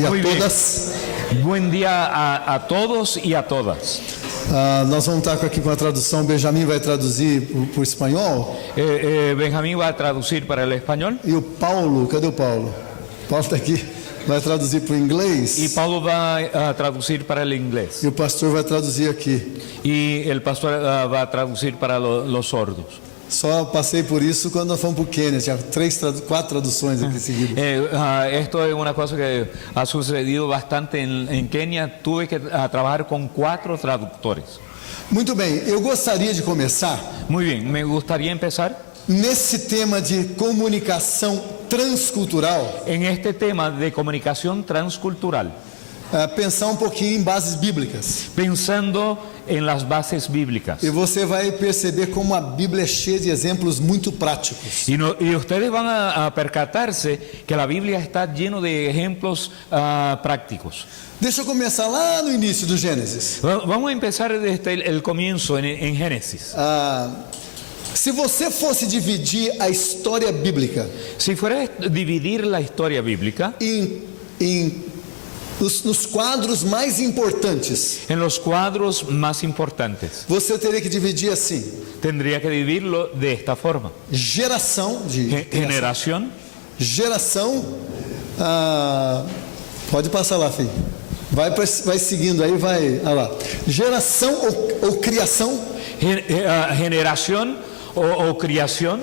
e a Muy bien. todas. Buen día a todos y a todas. Nós vamos estar aqui com a tradução. Benjamin vai traduzir para o espanhol. Benjamín va a traducir para el español E o Paulo, cadê o Paulo? Paulo está aqui, vai traduzir para o inglês. y Paulo va a traducir para el inglés E o pastor vai traduzir aqui. y el pastor va a traducir para los sordos. Só passei por isso quando nós fomos para o Quênia. Tinha 4 traduções aqui seguidas. Esto es una cosa que ha sucedido bastante en Kenia. Tuve que trabajar con 4 traductores. Muito bem, eu gostaria de começar Muy bien, me gustaría empezar nesse tema de comunicação transcultural, en este tema de comunicación transcultural, pensar um pouquinho em bases bíblicas. pensando en las bases bíblicas. E você vai perceber como a Bíblia é cheia de exemplos muito práticos. Y ustedes van a percatarse que la Biblia está lleno de ejemplos prácticos. Deixa eu começar lá no início do Gênesis. Vamos a empezar desde el comienzo en Génesis. Se você fosse dividir a história bíblica Si fuera a dividir la historia bíblica nos quadros mais importantes, en los cuadros más importantes, você teria que dividir assim: tendría que dividirlo de esta forma. geração de Generación, geração. Pode passar lá, filho. Vai seguindo aí, vai. Olha lá. Geração ou criação, generación o creación,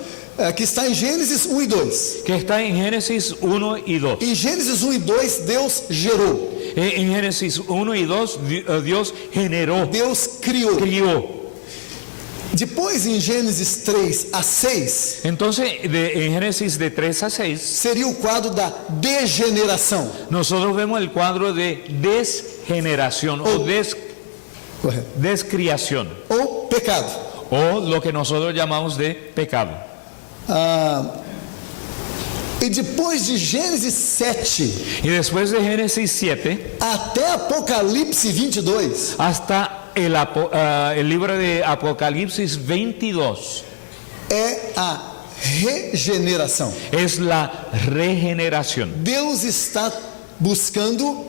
que está em Gênesis 1 e 2. que está en Génesis 1 y 2. Em Gênesis 1 e 2, Deus gerou, En Génesis 1 y 2, Dios generó, Deus criou. crió. Depois, em Gênesis 3 a 6, Entonces, en Génesis de 3 a 6, seria o quadro da degeneração. nosotros vemos el cuadro de desgeneración o Correto. descriación, Ou pecado. o lo que nosotros llamamos de pecado. E depois de Gênesis 7 Y después de Génesis 7 até Apocalipse 22, hasta el libro de Apocalipsis 22, é a regeneração. es la regeneración. Deus está buscando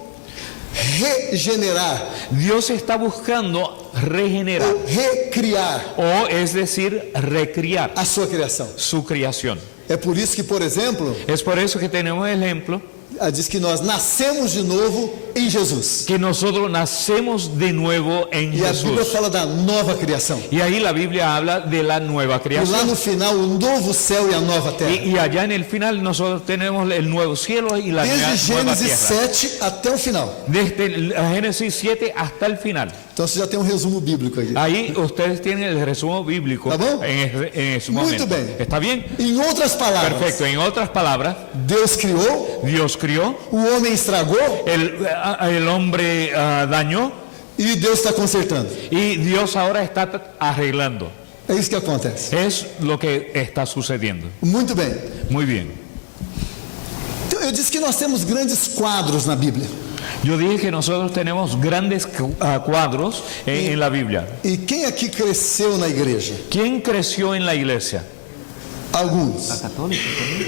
regenerar Dios está buscando regenerar, ou recriar o es decir, recriar a sua criação. su creación. É por isso que, por exemplo, Es por eso que tenemos el ejemplo diz que nós nascemos de novo em Jesus. que nosotros nacemos de nuevo en E a Bíblia Jesús. fala da nova criação. Y ahí la Biblia habla de la nueva E lá creación. no final, o novo céu e a nova terra. Y allá en el final nosotros tenemos el nuevo cielo y la Desde nueva Gênesis tierra. 7 até o final. Desde el Génesis 7 hasta el final. Então você já tem um resumo bíblico aqui. Ahí ustedes tienen el resumen bíblico ¿Está bien? en ese Muy momento. bien. ¿Está bien? Em outras palavras, Perfecto. En otras palabras, Deus criou, Dios crió, o homem estragou el hombre dañó e Deus está consertando. y Dios ahora está arreglando. É isso que acontece. Es lo que está sucediendo. Muito bem. Muy bien. Então, eu disse que nós temos grandes quadros na Bíblia. Yo dije que nosotros tenemos grandes cuadros en la Biblia. E quem aqui cresceu na igreja? ¿Quién creció en la iglesia? Alguns. Católica.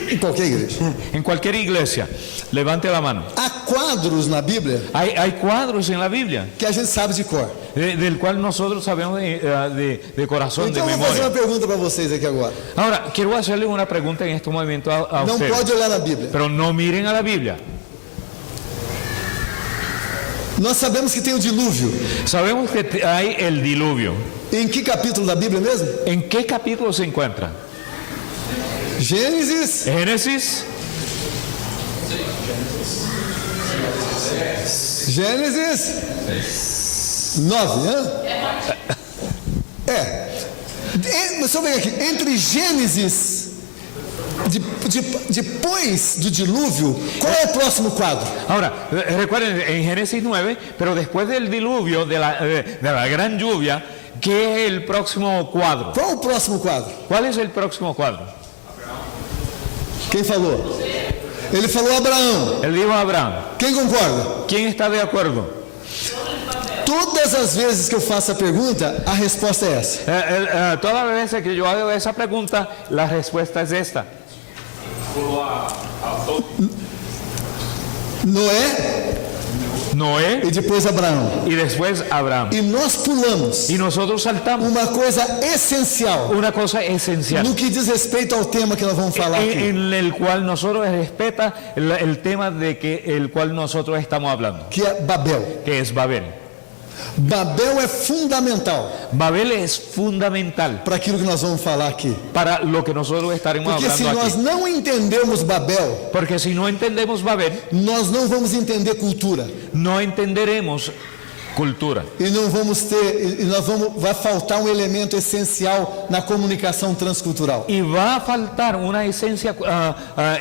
Em qualquer igreja. En cualquier iglesia. Levante la mano. Há quadros na Bíblia Hay cuadros en la Biblia que a gente sabe de cor. del cual nosotros sabemos de corazón, Então de eu vou fazer uma memoria. pergunta para vocês aqui agora. Ahora, quiero hacerle una pregunta en este momento a Não ustedes. pode olhar na Bíblia. Pero no miren a la Biblia. Nós sabemos que tem o dilúvio. Sabemos que hay el diluvio. Em que capítulo da Bíblia mesmo? ¿En qué capítulo se encuentra? Gênesis. Génesis. Gênesis 9, né? Mas só ver aqui, entre Gênesis, depois do dilúvio, qual é o próximo quadro? Ahora, recuerden, en Génesis 9, pero después del diluvio, de la gran lluvia, ¿qué es el próximo cuadro? Qual é o próximo quadro? ¿Cuál es el próximo cuadro? Quem falou? Ele falou Abraão. Él dijo a Abraham. Quem concorda? ¿Quién está de acuerdo? Todas as vezes que eu faço a pergunta, a resposta é essa. Todas las veces que yo hago esa pregunta, la respuesta es esta. Noé e depois Abraão. y después Abraham. E nós pulamos Y nosotros saltamos uma coisa essencial una cosa esencial no que diz respeito ao tema que nós vamos falar aqui. en el cual nosotros respeta el tema de que el cual nosotros estamos hablando, Que é Babel. que es Babel. Babel é fundamental Babel es fundamental para aquilo que nós vamos falar aqui. para lo que nosotros estaremos Porque se hablando nós aquí. não entendemos Babel, Porque si no entendemos Babel, nós não vamos entender cultura. no entenderemos cultura. E não vamos ter, e nós vamos, vai faltar um elemento essencial na comunicação transcultural. Y va a faltar una esencia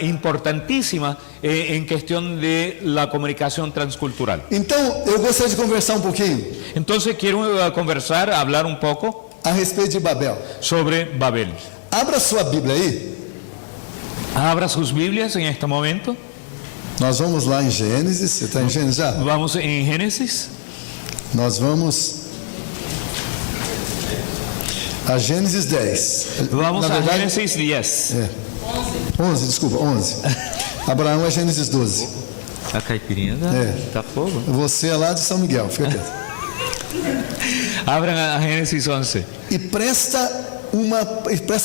importantísima en cuestión de la comunicación transcultural. Então, eu gostaria de conversar um pouquinho Entonces quiero conversar, hablar un poco a respeito de Babel. sobre Babel. Abra sua Bíblia aí. Abra sus Biblias en este momento. Nós vamos lá em Gênesis. Você está em Gênesis já? Vamos en Génesis. Nós vamos a Gênesis 10. Vamos Na a verdade, Génesis 10. 11, desculpa, 11. Abraão é Gênesis 12. A caipirinha tá fogo. Você é lá de São Miguel, fica quieto. Abran a Génesis 11. E presta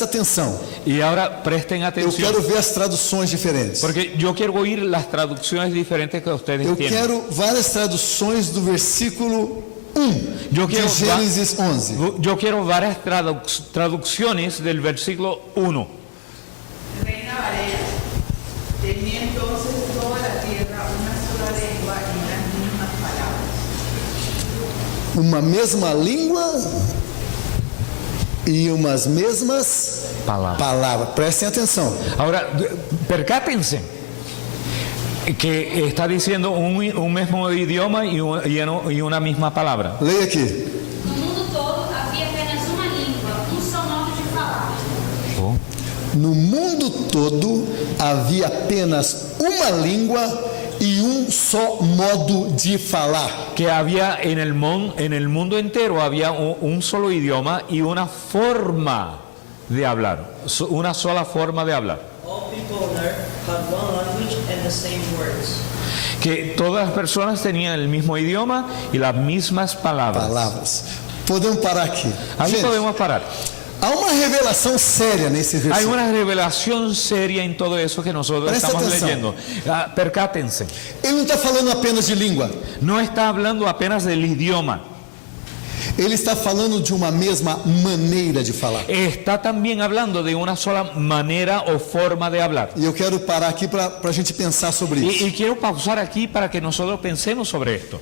atenção. Y ahora presten Eu atención. quero ver as traduções diferentes. Porque yo quiero oír las traducciones diferentes que ustedes Eu tienen. quero várias traduções do versículo 1 Eu de quero Gênesis 11. Yo quiero varias traducciones del versículo 1. Reina Valera, tenía entonces toda la tierra una sola lengua y las mismas palabras. Uma mesma língua e umas mesmas palavras. Prestem atenção. Ahora, percátense que está diciendo un mismo idioma y una misma palabra. Leia aqui. No mundo todo havia apenas uma língua, só modo de falar. No mundo todo havia apenas uma língua e só modo de falar. Que había en el mundo entero había un solo idioma y una forma de hablar, una sola forma de hablar. All people on earth had one language and the same words. Que todas las personas tenían el mismo idioma y las mismas palabras. Podemos parar aqui. Ahí Gente, podemos parar. há uma revelação séria nesse Hay versículo. una revelación seria en todo eso que nosotros Presta estamos atenção. leyendo. Percátense. Ele não está falando apenas de língua. No está hablando apenas del idioma. Ele está falando de uma mesma maneira de falar. Está también hablando de una sola manera o forma de hablar. E eu quero parar aqui para a gente pensar sobre isso. Y quiero pausar aquí para que nosotros pensemos sobre esto.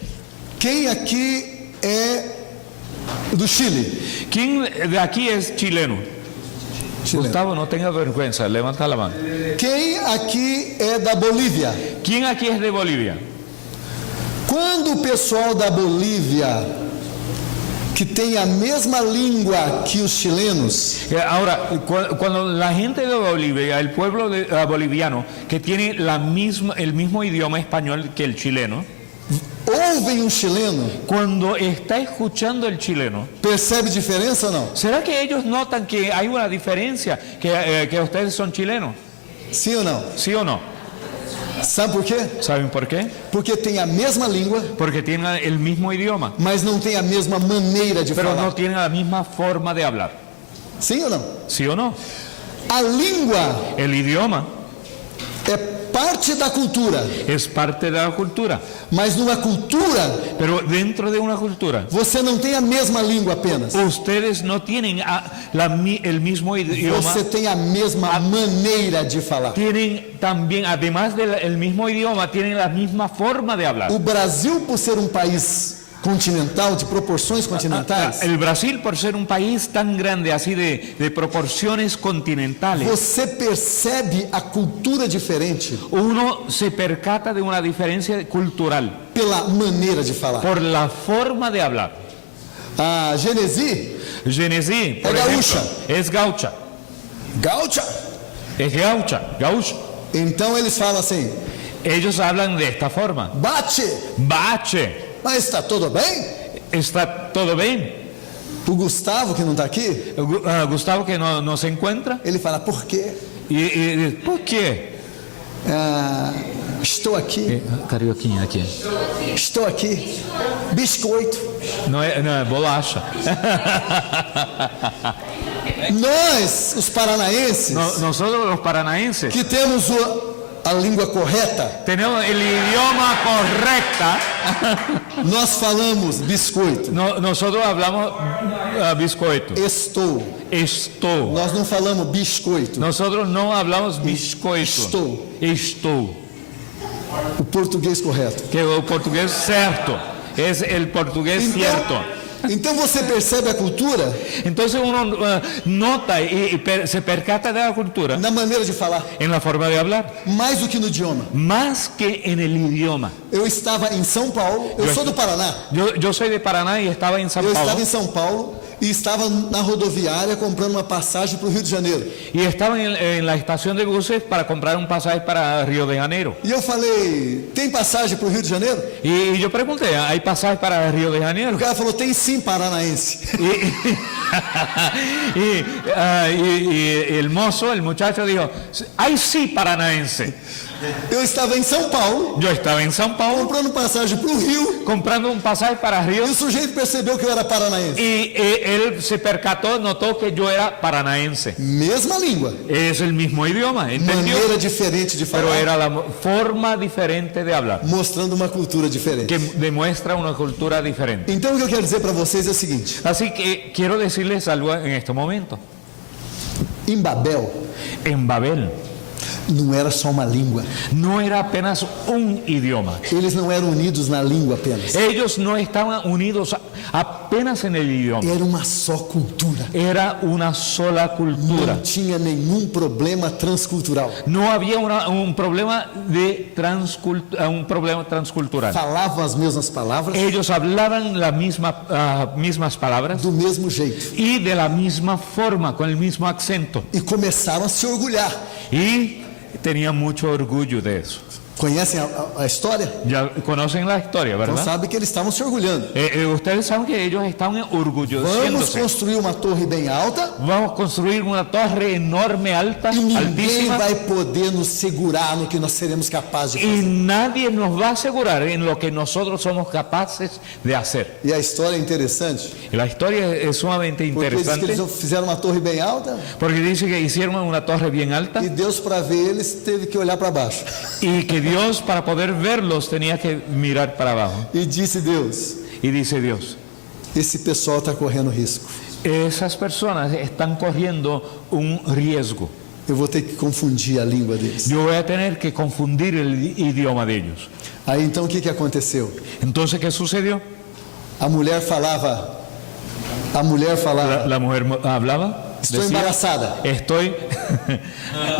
Quem aqui é do Chile? ¿Quién de aquí es chileno? Chileno. Gustavo, no tenga vergüenza, levanta la mano. Quem aqui é da Bolívia? ¿Quién aquí es de Bolivia? Quando o pessoal da Bolívia, que tem a mesma língua que os chilenos, Ahora, cuando la gente de Bolivia, el pueblo boliviano, que tiene el mismo idioma español que el chileno, ouvem um chileno, cuando está escuchando el chileno, percebe diferença ou não? ¿será que ellos notan que hay una diferencia, que ustedes son chilenos? Sim ou não? ¿Sí o no? Sabe por quê? ¿Saben por qué? Porque tem a mesma língua, Porque tienen el mismo idioma, mas não tem a mesma maneira de pero falar. no tienen la misma forma de hablar. Sim ou não? ¿Sí o no? A língua El idioma é parte da cultura, es parte de la cultura, mas numa cultura pero dentro de una cultura você não tem a mesma língua apenas. ustedes no tienen el mismo idioma, Você tem a mesma maneira de falar. tienen también, además del mismo idioma, tienen la misma forma de hablar. O Brasil, por ser um país continental, de proporções continentais, El Brasil, por ser un país tan grande, así de proporciones continentales, você percebe a cultura diferente uno se percata de una diferencia cultural pela maneira de falar. por la forma de hablar. A Genesi, Genesi, por gaúcha. ejemplo, es gaucha, gaúcha. es gaucho. Então eles falam assim: Ellos hablan de esta forma. bate, Bache, mas está tudo bem? ¿está todo bien? O Gustavo, que não está aqui, Gustavo, que no se encuentra, ele fala: por quê? y ¿por qué? Ah, Estou aqui. Carioquinha aqui. Estou aqui. Biscoito. Não é bolacha. Nós, os paranaenses, Nosotros los paranaenses que temos a língua correta, tenemos el idioma correcta. nós falamos biscoito. Nosotros hablamos biscoito. Estou. Estou. Nós não falamos biscoito. Nosotros no hablamos biscoito. Estou. O português correto. Que o portugués certo. Es el portugués cierto. Então você percebe a cultura Entonces uno nota y se percata de la cultura na maneira de falar, en la forma de hablar, mais do que no idioma. más que en el idioma. Eu estava em São Paulo, eu sou do Paraná. Yo soy de Paraná y estaba en São Eu Paulo. estava em São Paulo e estava na rodoviária comprando uma passagem para o Rio de Janeiro. Y estaba en la estación de buses para comprar un pasaje para Río de Janeiro. E eu falei, tem passagem para o Rio de Janeiro? Y yo pregunté, ¿hay pasaje para Río de Janeiro? O cara falou, tem sim, paranaense. Y el mozo, el muchacho dijo, ¡ay sí, paranaense! Eu estava em São Paulo, Yo estaba en São Paulo comprando passagem para o Rio, comprando un pasaje para Río e o sujeito percebeu que eu era paranaense. y él se percató, notó que yo era paranaense. Mesma língua, Es el mismo idioma, ¿entendió? maneira diferente de Pero falar, era la forma diferente de hablar, mostrando uma cultura diferente. que demuestra una cultura diferente. Então o que eu quero dizer para vocês é o seguinte: Así que quiero decirles algo en este momento. em Babel En Babel não era só uma língua, no era apenas un idioma. eles não eram unidos na língua apenas, Ellos no estaban unidos apenas en el idioma. era uma só cultura. Era una sola cultura. Não tinha nenhum problema transcultural. No había un problema transcultural. Falavam as mesmas palavras Ellos hablaban las mismas palabras do mesmo jeito y de la misma forma, con el mismo acento. e começaram a se orgulhar. Y tenían mucho orgullo de eso. Conhecem a história? Ya conocen la historia, Então ¿verdad? sabe que eles estavam se orgulhando. Ustedes saben que ellos estaban Vamos orgullosiéndose. construir uma torre bem alta Vamos a construir una torre enorme, alta, e ninguém altísima, vai poder nos segurar no que nós seremos capazes de y fazer. nadie nos va a asegurar en lo que nosotros somos capaces de hacer. E a história é interessante, Y la historia es sumamente porque diz que interesante eles fizeram uma torre bem alta porque dice que hicieron una torre bien alta e Deus, para ver eles, teve que olhar para baixo. y que Dios, para poder verlos, tenía que mirar para abajo. E disse Deus, Y dice Dios, esse pessoal está correndo risco. esas personas están corriendo un riesgo. Eu vou ter que confundir a língua deles. Yo voy a tener que confundir el idioma de ellos. Aí então o que aconteceu? Entonces, ¿qué sucedió? A mulher falava, La mujer hablaba, estou decía, embaraçada. estoy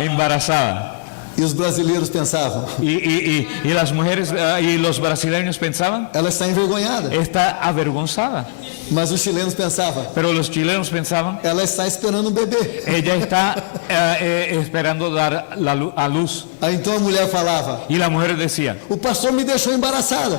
embarazada. E os brasileiros pensavam, Y las mujeres y los brasileños pensaban, ela está envergonhada. está avergonzada. Mas os chilenos pensavam, Pero los chilenos pensaban, ela está esperando um bebê. ella está esperando dar a luz. Aí então a mulher falava, Y la mujer decía, o pastor me deixou embaraçada.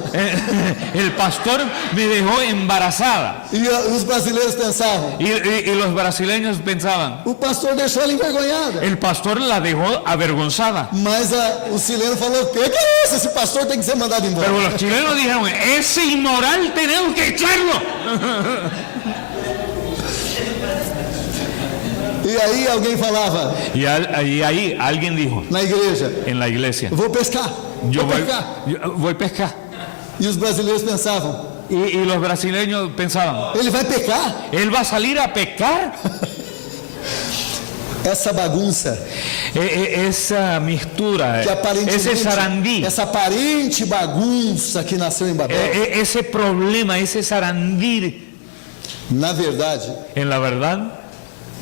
el pastor me dejó embarazada. E os brasileiros pensavam, Y los brasileños pensaban, o pastor deixou ela envergonhada. el pastor la dejó avergonzada. Mas o chileno falou, o que é isso? Esse pastor tem que ser mandado embora. Pero los chilenos dijeron, ese inmoral tenemos que echarlo. E aí alguém falava Y ahí alguien dijo na igreja, en la iglesia, vou pescar, yo vou pescar. voy a pescar. E os brasileiros pensavam, Y los brasileños pensaban, ele vai pecar? ¿él va a salir a pescar? Essa bagunça, Esa mistura, que ese sarandí, essa aparente bagunça que nasceu em Babel, ese problema, ese sarandí, na verdade, en la verdad,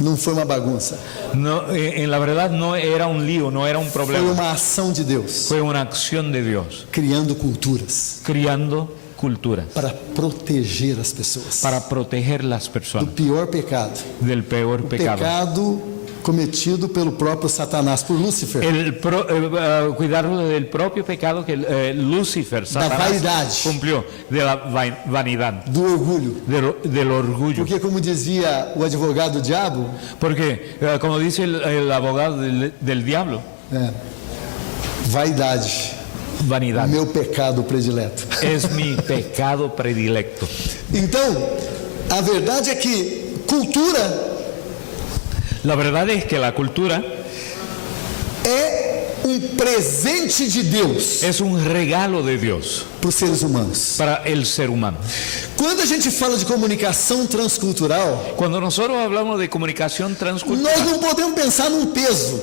não foi uma bagunça. no, en la verdad no era un lío, no era un Foi problema, uma ação de Deus, fue una acción de Dios, criando culturas criando culturas para proteger as pessoas para proteger las do personas pior pecado, del peor o pecado. pecado cometido pelo próprio Satanás, por Lúcifer, Cuidar del propio pecado que Lucifer, Satanás, vaidade. cumplió, de la vanidad, do orgulho. del orgullo. Porque, como dizia o advogado diabo, Porque, como dice el abogado del diablo, vaidade vanidad. Meu pecado predileto. Es mi pecado predilecto. Então, a verdade é que cultura La verdad es que la cultura é presente de Deus es un regalo de Dios para os seres humanos. para el ser humano. Quando a gente fala de comunicação transcultural, Cuando nosotros hablamos de comunicación nós transcultural, não podemos pensar num peso.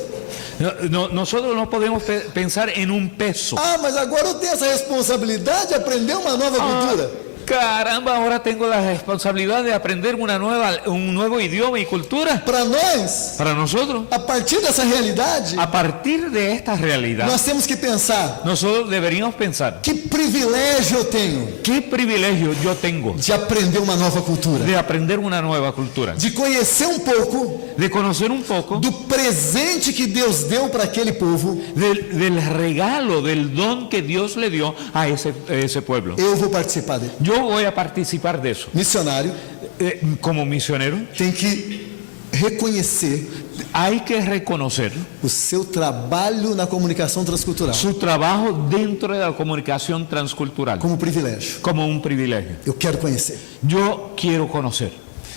nosotros no podemos pensar en un peso. Ah, mas agora eu tenho essa responsabilidade de aprender uma nova cultura. Caramba, ahora tengo la responsabilidad de aprender un nuevo idioma y cultura. Para nós, Para nosotros, a partir dessa realidade, a partir de esta realidad, nós temos que pensar: nosotros deberíamos pensar, que privilégio eu tenho ¿qué privilegio yo tengo de aprender uma nova cultura, de aprender una nueva cultura? de conhecer um pouco De conocer un poco do presente que Deus deu para aquele povo. del regalo, del don que Dios le dio a ese pueblo. Eu vou participar dele. Yo voy a participar de eso. Missionário Como misionero, tem que reconhecer hay que reconocer o seu trabalho na comunicação transcultural su trabajo dentro de la comunicación transcultural como privilégio. como un privilegio. Eu quero conhecer. Yo quiero conocer.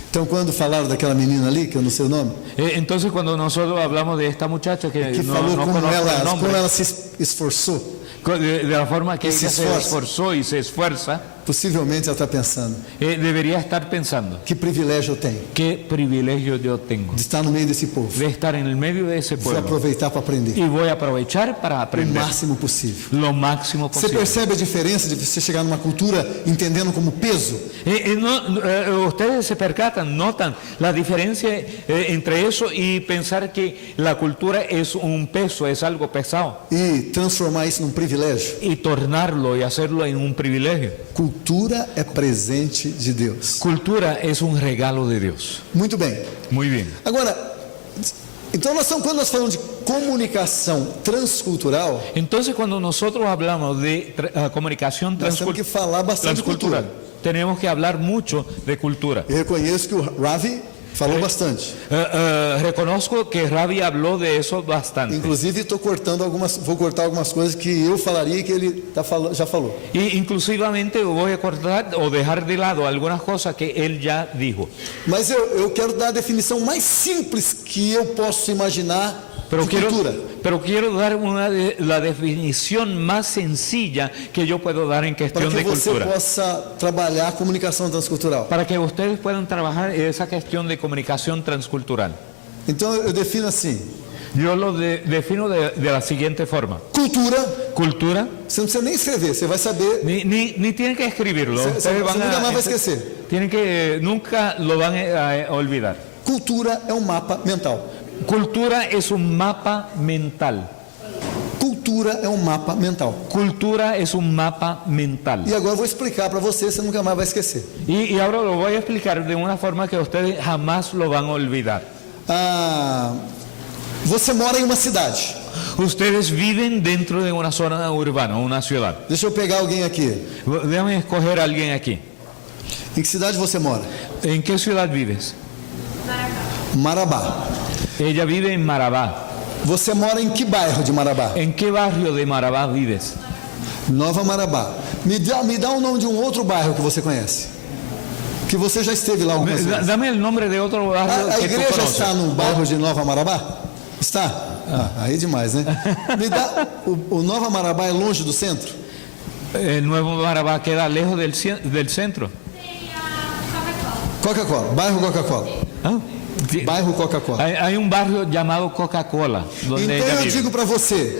Então, quando falaram daquela menina ali, que eu não sei o nome, Entonces, cuando nosotros hablamos de esta muchacha que que no falou como conozco el nombre, ela se esforçou, de la forma que se ella se esfuerza. esforzó y se esfuerza, possivelmente ela está pensando: debería estar pensando, que privilégio eu tenho ¿qué privilegio yo tengo de estar no meio desse povo. de estar en el medio de ese Vou pueblo? aproveitar para aprender Y voy a aprovechar para o aprender máximo possível. lo máximo Você posible. percebe a diferença de você chegar numa cultura entendendo como peso? Ustedes se percatan, notan la diferencia entre eso y pensar que la cultura es un peso, es algo pesado, E transformar isso num privilégio. y tornarlo y hacerlo en un privilegio. Cultura é presente de Deus. Cultura es un regalo de Dios. Muito bem. Muy bien. Agora, então quando nós falamos de comunicação transcultural, Entonces, cuando nosotros hablamos de comunicación nós temos que falar bastante de cultura. transcultural, tenemos que hablar mucho de cultura. Eu reconheço que o Ravi falou bastante. Reconozco que Ravi habló de eso bastante. Inclusive vou cortar algumas coisas que eu falaria que ele já falou. Y inclusivamente voy a cortar o dejar de lado algunas cosas que él ya dijo. Mas eu quero dar a definição mais simples que eu posso imaginar de cultura. Pero quiero dar la definición más sencilla que yo puedo dar en Para cuestión que de você cultura. possa trabalhar a comunicação transcultural. Para que ustedes puedan trabajar esa cuestión de comunicación transcultural. Então eu defino assim: Yo lo defino de la siguiente forma. cultura, Cultura, você não precisa nem escrever, você vai saber, ni tienen que escribirlo. você Ustedes nunca mais vai esquecer. nunca lo van a olvidar. Cultura é um mapa mental. Cultura es un mapa mental. Cultura é um mapa mental. Cultura es un mapa mental. E agora eu vou explicar para você nunca mais vai esquecer. Y ahora lo voy a explicar de una forma que ustedes jamás lo van a olvidar. Você mora em uma cidade. Ustedes viven dentro de una zona urbana, una ciudad. Deixa eu pegar alguém aqui. Déjame escoger a alguien aquí. Em que cidade você mora? ¿En qué ciudad vives? Marabá. Ella vive en Marabá. Você mora em que bairro de Marabá? ¿En qué barrio de Marabá vives? Nova Marabá. Me dá o nome de um outro bairro que você conhece. Que você já esteve lá algumas vezes. Dame el nombre de otro barrio A que tú igreja conoces. está no bairro de Nova Marabá? Está? Aí é demais, né? Me dá. O Nova Marabá é longe do centro? El Nuevo Marabá queda lejos del centro. Coca-Cola. Bairro Coca-Cola. ¿Ah? Bairro Coca-Cola. Hay un barrio llamado Coca-Cola donde Então ella eu vive. digo para você: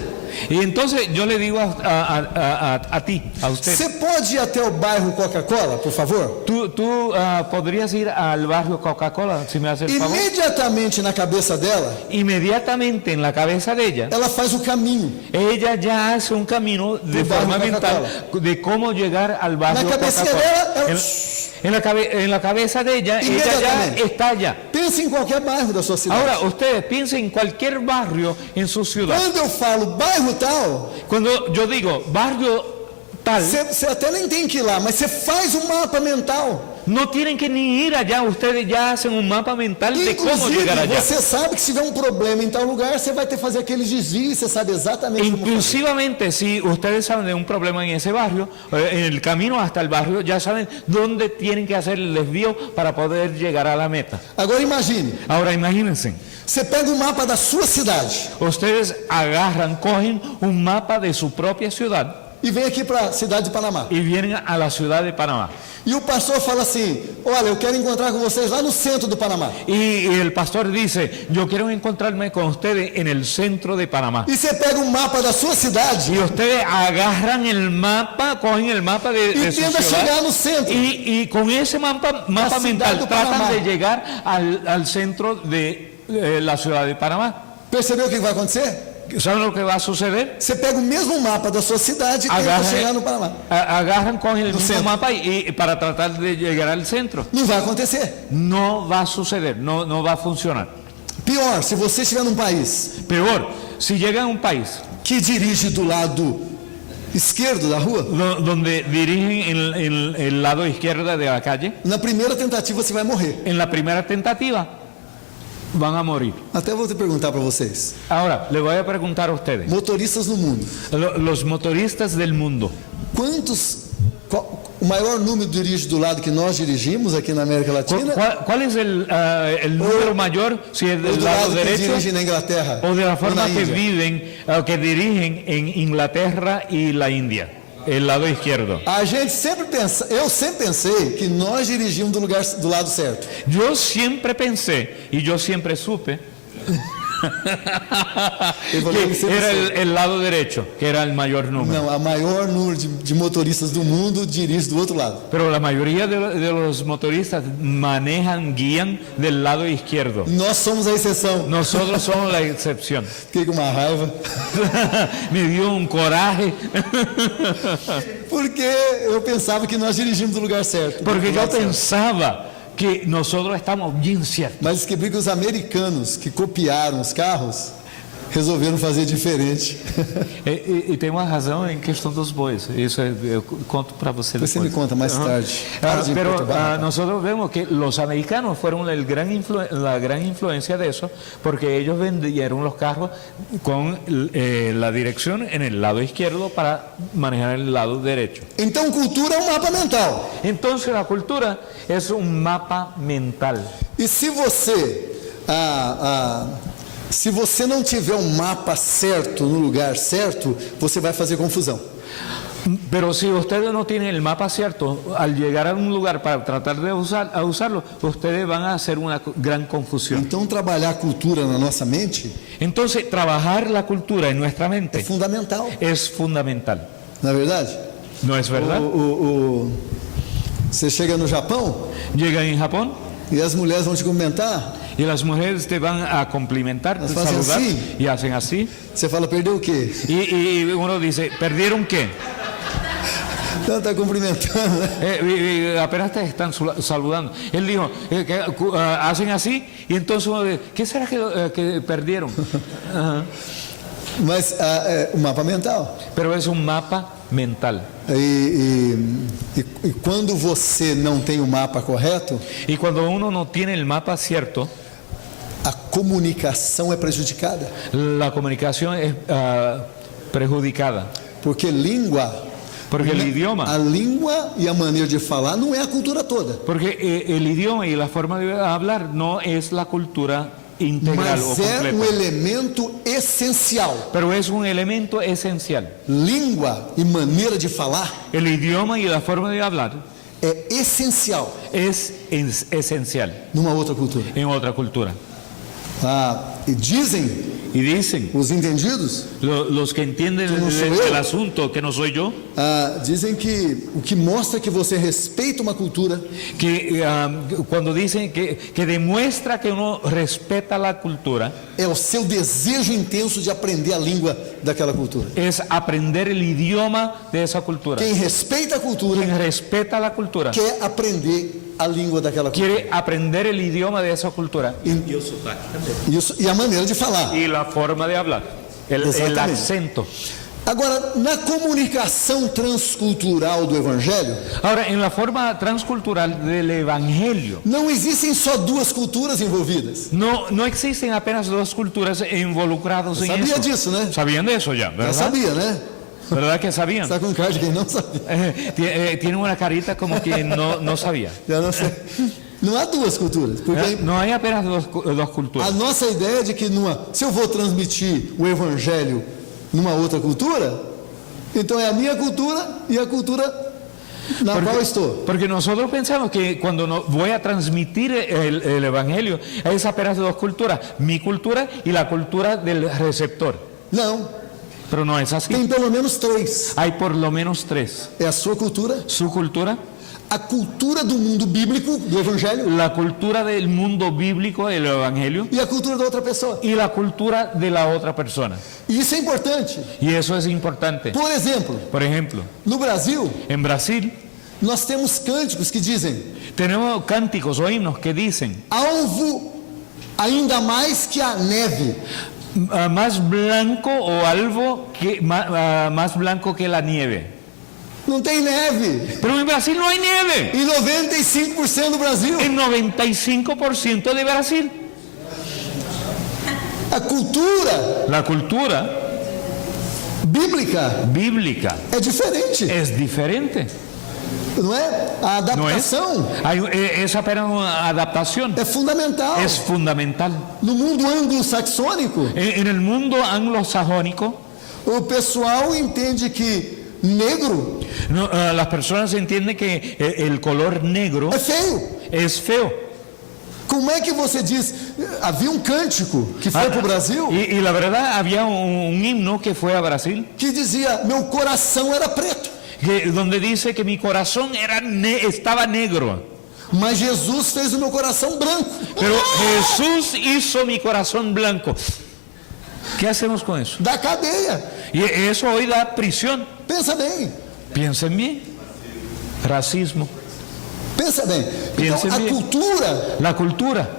Y entonces yo le digo a ti, a usted, você pode ir até o bairro Coca-Cola, por favor? tú podrías ir al barrio Coca-Cola, si me haces el favor. Imediatamente na cabeça dela, Inmediatamente en la cabeza de ella, ela faz o caminho. ella ya hace un camino de Del forma barrio mental de cómo llegar al barrio Na cabecinha Coca-Cola. dela, En la cabeza de ella ya Inmediatamente. está allá. pensa em qualquer bairro da sua cidade. Ahora, ustedes piensen en cualquier barrio en su ciudad. Quando eu falo bairro tal, Cuando yo digo barrio tal, você até nem tem que ir lá, mas você faz um mapa mental. No tienen que ni ir allá, ustedes ya hacen un mapa mental de cómo Inclusive, llegar allá. você sabe que se tiver um problema em tal lugar, você vai ter que fazer aqueles desvios, você sabe exatamente como fazer. Inclusivamente, si ustedes saben de un problema en ese barrio, en el camino hasta el barrio, ya saben dónde tienen que hacer el desvío para poder llegar a la meta. Agora imagine, Ahora imagínense, você pega o mapa da sua cidade ustedes agarran, cogen un mapa de su propia ciudad e vem aqui para a cidade de Panamá. y vienen a la ciudad de Panamá. E o pastor fala assim, olha, eu quero encontrar com vocês lá no centro do Panamá. Y el pastor dice, yo quiero encontrarme con ustedes en el centro de Panamá. E você pega um mapa da sua cidade Y ustedes agarran el mapa, cogen el mapa e de su tenta chegar ciudad no centro. y con ese mapa La ciudad mental de tratan Panamá. de llegar al centro de la ciudad de Panamá. Percebeu o que vai acontecer? ¿Saben lo que va a suceder? Você pega o mesmo mapa da sua cidade e tenta chegar no Panamá. Agarran, cogen el mismo centro. mapa y para tratar de llegar al centro. Não vai acontecer. No va a suceder, no va a funcionar. Pior, se você estiver num país Peor, si llega a un país que dirige do lado esquerdo da rua, donde dirigen el lado izquierdo de la calle, na primeira tentativa você vai morrer. en la primera tentativa van a morir. Até vou te perguntar para vocês. Ahora, le voy a preguntar a ustedes, Motoristas no mundo, los motoristas del mundo, o maior número dirige do lado que nós dirigimos aqui na América Latina ¿cuál es el número mayor, si es ou del do lado lado que derecho dirige na Inglaterra o de la ou forma na que Índia? viven, que dirigen en Inglaterra y la India, el lado izquierdo? A gente sempre pensa, eu sempre pensei que nós dirigimos do lado certo. Yo siempre pensé y yo siempre supe que era el lado derecho, que era el mayor número. Não, a maior número de motoristas do mundo dirige do outro lado. Pero la mayoría de los motoristas manejan, guían del lado izquierdo. Nós somos a exceção. Nosotros somos la excepción. Fiquei com uma raiva. Me dio un coraje Porque eu pensava que nós dirigimos do lugar certo. porque do yo lado certo. pensaba que nosotros estamos bien ciertos. Mas descobri que os americanos que copiaram os carros resolveram fazer diferente. E tem uma razão em questão dos bois. Isso eu conto para você depois. Você me conta mais tarde. Para de Pero perturbar. nosotros vemos que los americanos fueron la gran influencia de eso, porque ellos vendieron los carros con la dirección en el lado izquierdo para manejar el lado derecho. Então, cultura é um mapa mental. Entonces la cultura es un mapa mental. E se você não tiver um mapa certo no lugar certo, você vai fazer confusão. Pero si ustedes no tienen el mapa cierto, al llegar a un lugar para tratar de usarlo, ustedes van a hacer una gran confusión. Então, trabalhar a cultura na nossa mente Entonces, trabajar la cultura en nuestra é mente fundamental. es fundamental. Na verdade? ¿No es verdad? Você chega no Japão Llega en Japón e as mulheres vão te cumprimentar. y las mujeres te van a cumplimentar, te Las hacen saludar así. y hacen así. Você fala, perdeu o quê? Y uno dice, ¿perdieron qué? Ela está cumprimentando, né? Y apenas te están saludando. Él dijo, hacen así y entonces uno dice, ¿qué será que perdieron? Ajá. Mas o mapa mental. Pero es un mapa mental. E quando você não tem o mapa correto, Y cuando uno no tiene el mapa cierto, a comunicação é prejudicada. la comunicación es perjudicada. Porque língua, Porque el a idioma, língua e a maneira de falar não é a cultura toda. porque el idioma y la forma de hablar no es la cultura integral o Mas é um completa, elemento essencial. pero es un elemento esencial. Língua e maneira de falar El idioma y la forma de hablar é essencial es esencial numa outra cultura. en otra cultura. E dizem Y dicen, os entendidos, los que entienden Yo no soy el yo. asunto, que no soy yo, dizem que o que mostra que você respeita uma cultura que cuando dicen que demuestra que uno respeta la cultura, é o seu desejo intenso de aprender a língua daquela cultura. es aprender el idioma de esa cultura. Quem respeita a cultura Quien respeta la cultura quer aprender a língua daquela cultura. quiere aprender el idioma de esa cultura Isso, e a maneira de falar. y la forma de hablar, el Exactamente. acento. Agora, na comunicação transcultural do Evangelho, Ahora, en la forma transcultural del Evangelio, não existem só duas culturas envolvidas. no existen apenas dos culturas involucradas en Sabia eso. disso, né? ¿Sabían de eso ya? Já ¿Verdad? sabia, né? ¿Verdad que sabían? Está com cara de quem não sabia. Tiene una carita como que no sabía. Já não sei. Não há duas culturas, porque No hay apenas dos culturas. a nossa ideia de que se eu vou transmitir o Evangelho numa outra cultura, então é a minha cultura e a cultura na qual estou. Porque nosotros pensamos que cuando voy a transmitir el Evangelio, es apenas dos culturas, mi cultura y la cultura del receptor. Não, Pero no es así. tem pelo menos três. Hay por lo menos tres. É a sua cultura, Su cultura, a cultura do mundo bíblico, do Evangelho, la cultura del mundo bíblico, el Evangelio, e a cultura da outra pessoa. y la cultura de la otra persona. E isso é importante. Y eso es importante. Por exemplo, Por ejemplo, no Brasil, en Brasil nós temos cânticos que dizem: tenemos cánticos o himnos que dicen, alvo ainda mais que a neve. más blanco o algo que más blanco que la nieve. Não tem neve. Pero en Brasil no hay nieve. Em 95% do Brasil. En 95% de Brasil. A cultura La cultura bíblica bíblica é diferente, es diferente. não é? A ¿No es? adaptação Es apenas una adaptación. é fundamental. Es fundamental. No mundo anglo-saxônico, En el mundo anglosajónico, o pessoal entende que negro las personas entienden que el color negro é feio. es feo. Como é que você diz? Havia um cântico que foi para o Brasil Y la verdad, había un himno que fue a Brasil, que dizia: meu coração era preto, donde dice que mi corazón estaba negro, mas Jesus fez o meu coração branco. pero Jesús hizo mi corazón blanco. ¿Qué hacemos con eso? Da cadeia. Y eso hoy da prisión. Pensa bem, Piensen bien. Racismo. pensa bem. Pensa Então a bem. cultura La cultura.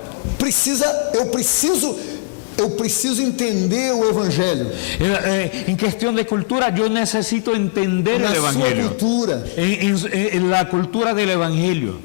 eu preciso entender o Evangelho. En cuestión de cultura, yo necesito entender Na el sua Evangelio. cultura. En la cultura del Evangelio.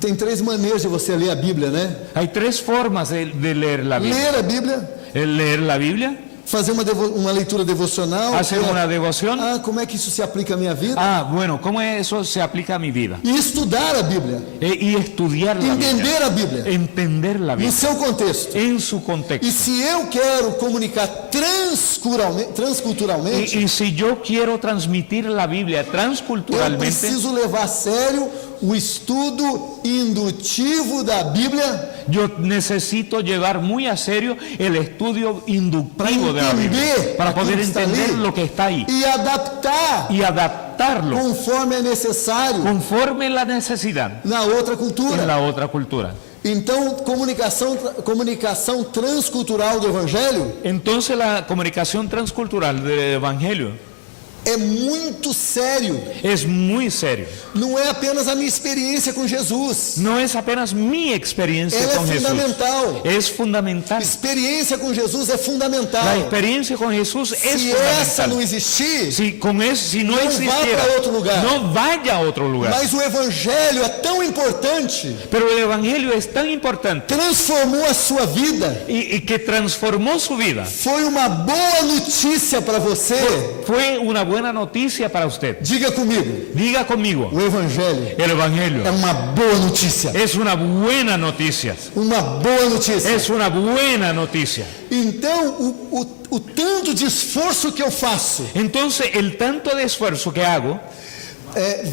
Tem três maneiras de você ler a Bíblia, né? Hay tres formas de leer la Biblia. Ler a Bíblia, Leer la Biblia, fazer uma leitura devocional. hacer una devoción. Como é que isso se aplica à minha vida? Bueno, ¿cómo eso se aplica a mi vida? E estudar a Bíblia. Y estudiar la Biblia. Entender a Bíblia. Entender la No Biblia. seu contexto. En su contexto. E se eu quero comunicar transculturalmente, Y si yo quiero transmitir la Biblia eu transculturalmente, preciso levar a sério o estudo indutivo da Bíblia yo necesito llevar muy a serio el estudio inductivo de la Biblia entender para poder aquilo que está entender ali. lo que está ahí e adaptar y adaptarlo conforme é necessário conforme la necesidad na outra en cultura. la otra cultura. Então, comunicação transcultural do Evangelho Entonces la comunicación transcultural del Evangelio é muito sério. es muy serio. Não é apenas a minha experiência com Jesus. No es apenas mi experiencia Ela con é Jesús. fundamental. Es fundamental. Experiência com Jesus é fundamental. La experiencia con Jesús es Se essa não fundamental. existir, Si no vá existiera, para outro lugar. no vaya a otro lugar. mas o Evangelho é tão importante, Pero el Evangelio es tan importante transformou a sua vida. y que transformó su vida. Foi uma boa notícia para você. Fue una buena noticia para usted. Diga comigo, Diga conmigo, o Evangelho el Evangelio é uma boa notícia. es una buena noticia. Uma boa notícia. Es una buena noticia. Então, o tanto de esforço que eu faço Entonces, el tanto de esfuerzo que hago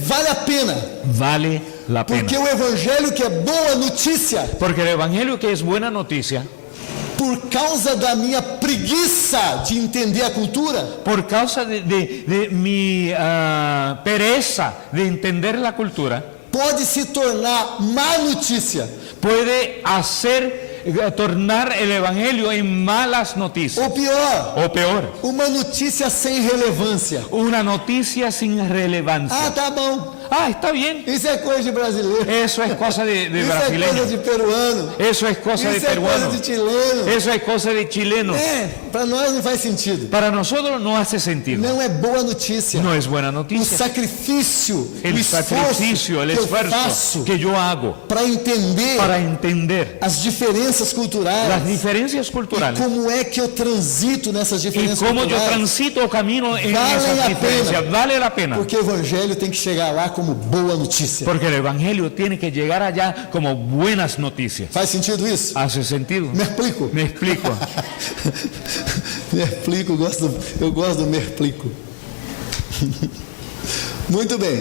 vale a pena. vale la Porque pena. o Evangelho que é boa notícia, Porque el Evangelio que es buena noticia, por causa da minha preguiça de entender a cultura, por causa de mi pereza de entender la cultura, pode se tornar má notícia puede tornar el Evangelio en malas noticias. ou pior, O peor, uma notícia sem relevância. una noticia sin relevancia. Tá bom. está bien. Isso é coisa de brasileiro. Eso es cosa de Isso é coisa brasileño. de peruano. Eso es cosa de Isso é coisa peruano. de chileno. Eso es cosa de chileno. Para nós não faz sentido. Para nosotros no hace sentido. Não é boa notícia. No es buena O noticia. sacrifício, o El sacrificio, el que eu esfuerzo faço que yo hago para entender para entender as diferenças culturais las diferencias e culturales como é que eu transito nessas y diferenças cómo yo culturais. transito o camino en Vale esas la diferencias. pena. Vale la pena. Porque o evangelho tem que chegar lá como boa notícia. Porque el Evangelio tiene que llegar allá como buenas noticias. Faz sentido isso? ¿Hace sentido? Me explico? Me explico. Me explico, eu gosto do me explico. Muito bem.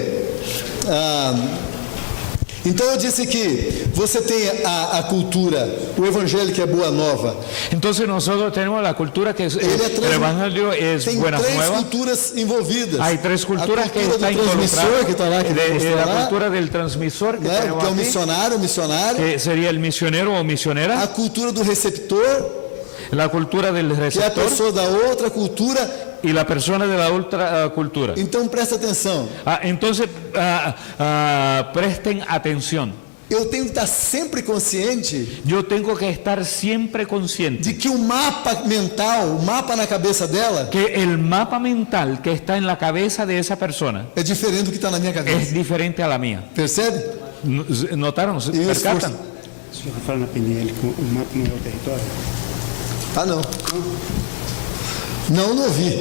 Então eu disse que você tem a cultura, o evangelho que é boa nova. Entonces nosotros tenemos la cultura que es, Ele el Evangelio es tem buena três nueva. culturas envolvidas. Hay tres culturas a que cultura están do transmissor, que está lá, que involucradas. mostrou La lá, cultura del transmisor, que né, tenemos que é o aquí, missionário, que sería el misionero o misionera. a cultura do receptor, La cultura del que é a receptor pessoa da outra cultura. y la persona de la otra cultura. Então presta atenção. Entonces, presten atención. Eu tenho que estar sempre consciente Yo tengo que estar siempre consciente de que o mapa mental, o mapa na cabeça dela, que el mapa mental que está en la cabeza de esa persona é diferente do que está na minha es cabeça. diferente a la mía. Percebe? ¿Notaron? ¿Se Isso, percatan? O senhor está falando na PNL que o mapa não é o território? Ah, não. Não ouvi.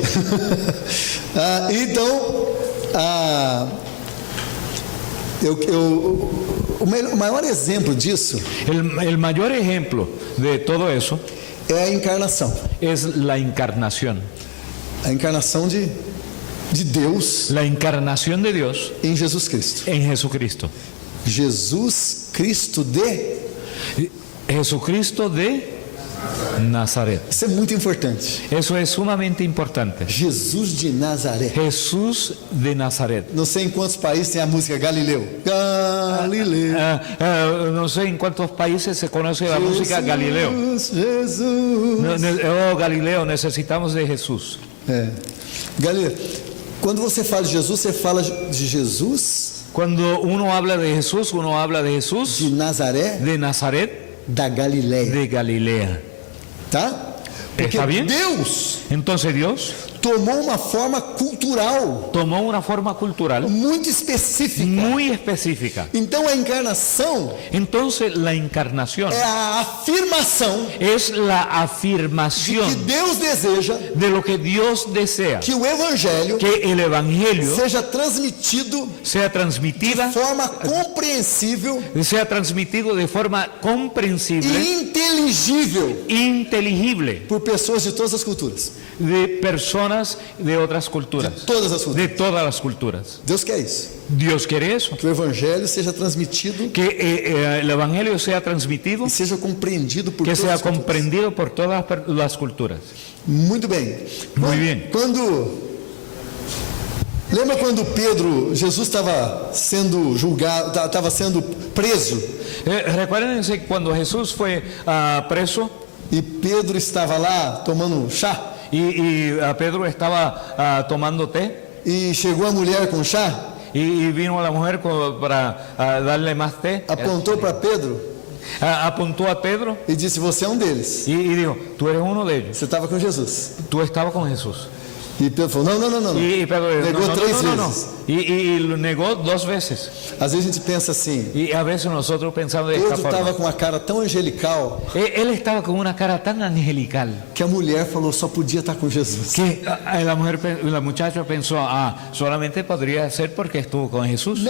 Então, o maior exemplo disso El mayor ejemplo de todo eso é a encarnação. es la encarnación. A encarnação de Deus La encarnación de Dios em Jesus Cristo. en Jesucristo. Jesus Cristo de... Jesucristo de Nazaret. Isso é muito importante. Eso es sumamente importante. Jesus de Nazaré. Jesús de Nazaret. Não sei em quantos países tem a música Galileu. Galileu. No sé en cuántos países se conoce la música Galileo. Jesus. Oh, Galileo, necesitamos de Jesús. Galileu. Quando você fala de Jesus, você fala de Jesus Cuando uno habla de Jesús de Nazaré de Nazaret, da Galileia. de Galilea. Tá? Porque Está bien? Deus Entonces Dios tomou uma forma cultural tomó una forma cultural muito específica. muy específica. Então a encarnação Entonces la encarnación é a afirmação es la de afirmación que Deus deseja de lo que Dios desea, que o evangelho que el Evangelio seja transmitido sea de transmitida, forma compreensível sea transmitido de forma comprensible, e inteligível inteligible, por pessoas de todas as culturas. de personas de otras culturas, Todas as culturas. de todas las culturas. Deus quer isso. Dios quiere eso, Que o evangelho seja transmitido que el Evangelio sea transmitido, e seja compreendido por que todas sea as culturas. comprendido por todas las culturas. Muito bem. Muy bien. Lembra quando Jesus estava sendo julgado, estava sendo preso, Recuérdense cuando Jesús fue preso e Pedro estava lá tomando chá, y Pedro estaba tomando té e chegou a mulher com chá, y vino la mujer para darle más té, apontou para Pedro apuntó a Pedro e disse: você é um deles. y dijo, tú eres uno de ellos, Você estava com Jesus. tú estabas con Jesús. E Pedro falou: não. Y Pedro dijo, Negou no, três no, no. vezes. Y lo negó 2 veces. Às vezes a gente pensa assim: Y a veces nosotros pensamos de esta Pedro estava forma. com uma cara tão angelical Él estaba con una cara tan angelical que a mulher falou: só podia estar com Jesus. que la muchacha pensó, solamente podría ser porque estuvo con Jesús.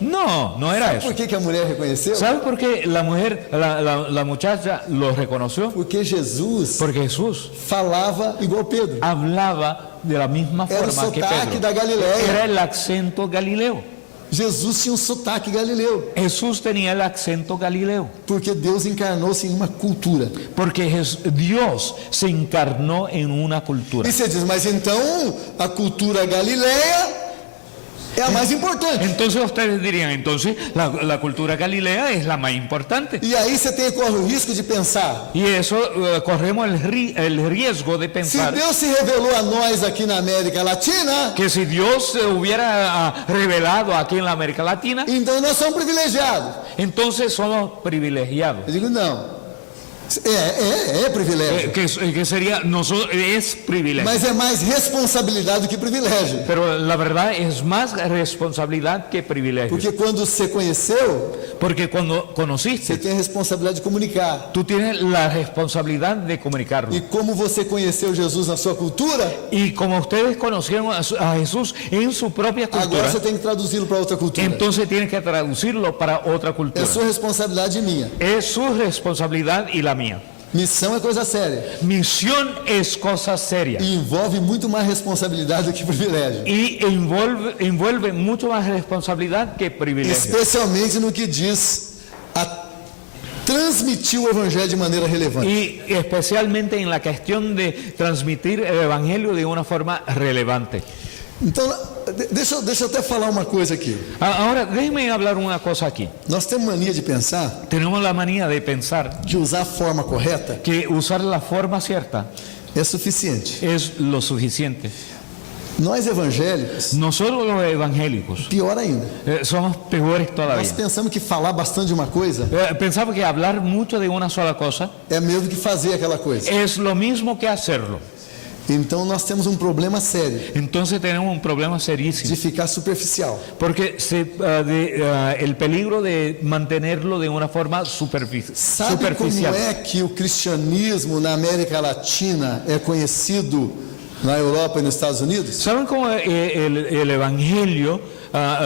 Não. No era Sabe eso. por que a mulher reconheceu? ¿Sabe por qué la mujer, la muchacha lo reconoció? Porque Jesus Porque Jesús falava igual Pedro. hablaba de la misma Era o forma que sotaque Pedro. da Galileia. Era el acento galileo. Jesus tinha um sotaque galileu, Jesús tenía el acento galileo. porque Deus encarnou-se em uma cultura. Porque Dios se encarnó en una cultura. E você diz: mas então a cultura galileia é é a mais importante. Entonces ustedes dirían, entonces la cultura galilea es la más importante. E aí você corre o risco de pensar, Y eso corremos el riesgo de se pensar Deus se revelou a nós aqui na América Latina, que si Dios se hubiera revelado aquí en la América Latina, então nós somos privilegiados. entonces somos privilegiados. Eu digo, não. É privilégio. Que sería, nosotros, es privilegio. Mas é mais responsabilidade do que privilégio. Pero la verdad es más responsabilidad que privilegio. Porque quando você conheceu, Porque cuando você conociste, tem a responsabilidade de comunicar. tú tienes la responsabilidad de comunicarlo. E como você conheceu Jesus na sua cultura, Y como ustedes conocieron a Jesús en su propia agora cultura, você tem que traduzi-lo para outra cultura. entonces tienes que traducirlo para otra É cultura. sua responsabilidade e minha. Es su responsabilidad y la mía. Missão é coisa séria. Misión es cosa seria. E envolve muito mais responsabilidade do que privilégio. Y envuelve mucho más responsabilidad que privilegio. Especialmente no que diz a transmitir o evangelho de maneira relevante. Y especialmente en la cuestión de transmitir el evangelio de una forma relevante. Então, deixa eu até falar uma coisa aqui. Ahora, déjenme hablar una cosa aquí. Nós temos mania de pensar Tenemos la manía de pensar que usar a forma correta que usar la forma cierta é suficiente. es lo suficiente. Nós evangélicos, Nosotros los evangélicos pior ainda. somos peores Nós todavía. pensamos que falar bastante de uma coisa Pensamos que hablar mucho de una sola cosa é mesmo que fazer aquela coisa. es lo mismo que hacerlo. Então nós temos um problema sério Entonces tenemos un problema serísimo. de ficar superficial. Porque el peligro de mantenerlo de una forma Sabe como superficial. é que o cristianismo na América Latina é conhecido na Europa e nos Estados Unidos? ¿Saben cómo el evangelio,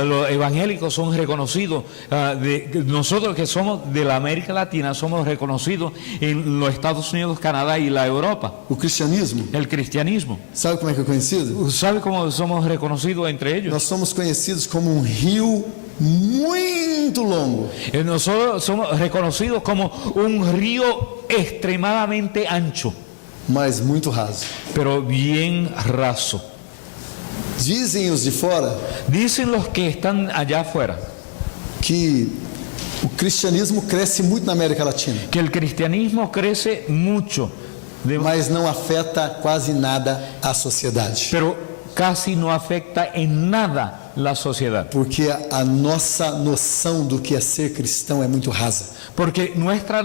los evangélicos son reconocidos? Nosotros que somos de la América Latina somos reconocidos en los Estados Unidos, Canadá y la Europa. O cristianismo, El cristianismo. sabe como é que é conhecido? ¿Sabe cómo somos reconocidos entre ellos? Nós somos conhecidos como um rio muito longo, Nosotros somos reconocidos como un río extremadamente ancho, mas muito raso. pero bien raso. Dizem os de fora Dicen los que están allá afuera que o cristianismo cresce muito na América Latina, que el cristianismo crece mucho, mas não afeta quase nada a sociedade, pero casi no afecta en nada la sociedad, porque a nossa noção do que é ser cristão é muito rasa. porque nuestra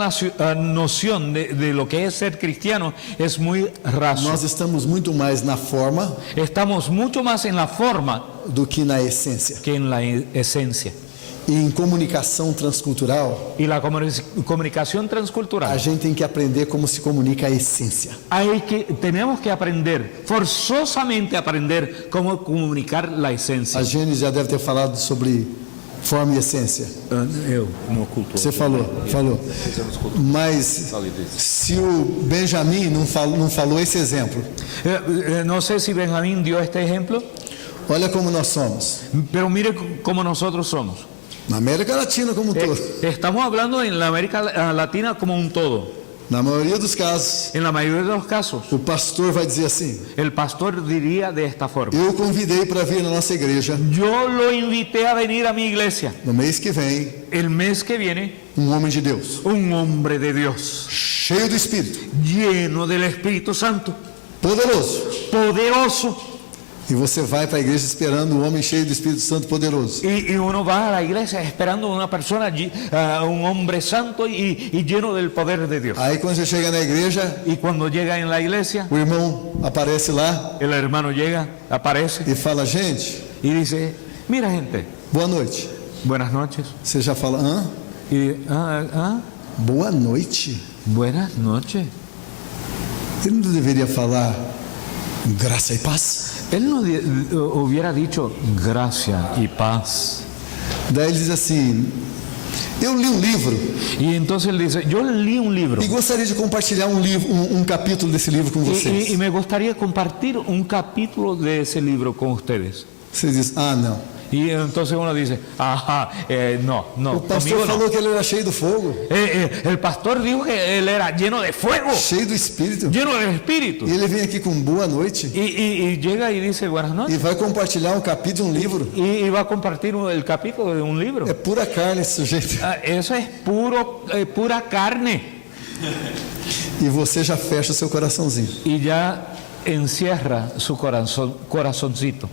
noción de lo que es ser cristiano es muy raso. Nós estamos muito mais na forma Estamos mucho más en la forma do que na essência. que en la esencia. E em comunicação transcultural, Y la comunicación transcultural, a gente tem que aprender como se comunica a essência. tenemos que aprender, forzosamente aprender cómo comunicar la A esencia. Gênesis já deve ter falado sobre forma e essência. Eu, como cultor. Você falou. Mas se o Benjamin não falou esse exemplo, No sé si Benjamín dio este ejemplo, olha como nós somos. pero mire cómo nosotros somos. Na América Latina como um todo. Estamos hablando en la América Latina como un todo. Na maioria dos casos, En la mayoría de los casos, o pastor vai dizer assim: el pastor diría de esta forma: eu convidei para vir na nossa igreja yo lo invité a venir a mi iglesia no mês que vem el mes que viene, um homem de Deus, un hombre de Dios, cheio do Espírito, lleno del Espíritu Santo, poderoso. poderoso. E você vai para a igreja esperando um homem cheio do Espírito Santo poderoso. Y uno va a la iglesia esperando una persona, un hombre santo y lleno del poder de Dios. Aí quando você chega na igreja, Y cuando llega en la iglesia, o irmão aparece lá el hermano llega, aparece e fala: gente, y dice: mira, gente, boa noite. buenas noches. Você já fala: hã? Y, Boa noite? buenas noches. Ele não deveria falar graça e paz? Él no hubiera dicho gracia y paz. Daí ele diz assim: eu li um livro Y entonces él dice: yo leí un libro e gostaria de compartilhar um capítulo desse livro com vocês. y me gustaría compartir un capítulo de ese libro con ustedes. Você diz: ah, não. Y entonces uno dice, no, O pastor conmigo no. falou que ele era cheio do fogo, El pastor dijo que él era lleno de fuego, cheio do Espírito. lleno del Espíritu. E ele vem aqui com boa noite Y llega y dice buenas e noches. vai compartilhar um capítulo de um livro. Y va a compartir el capítulo de un libro. É pura carne esse sujeito. Eso es pura carne. E você já fecha o seu coraçãozinho. Y ya encierra su corazoncito.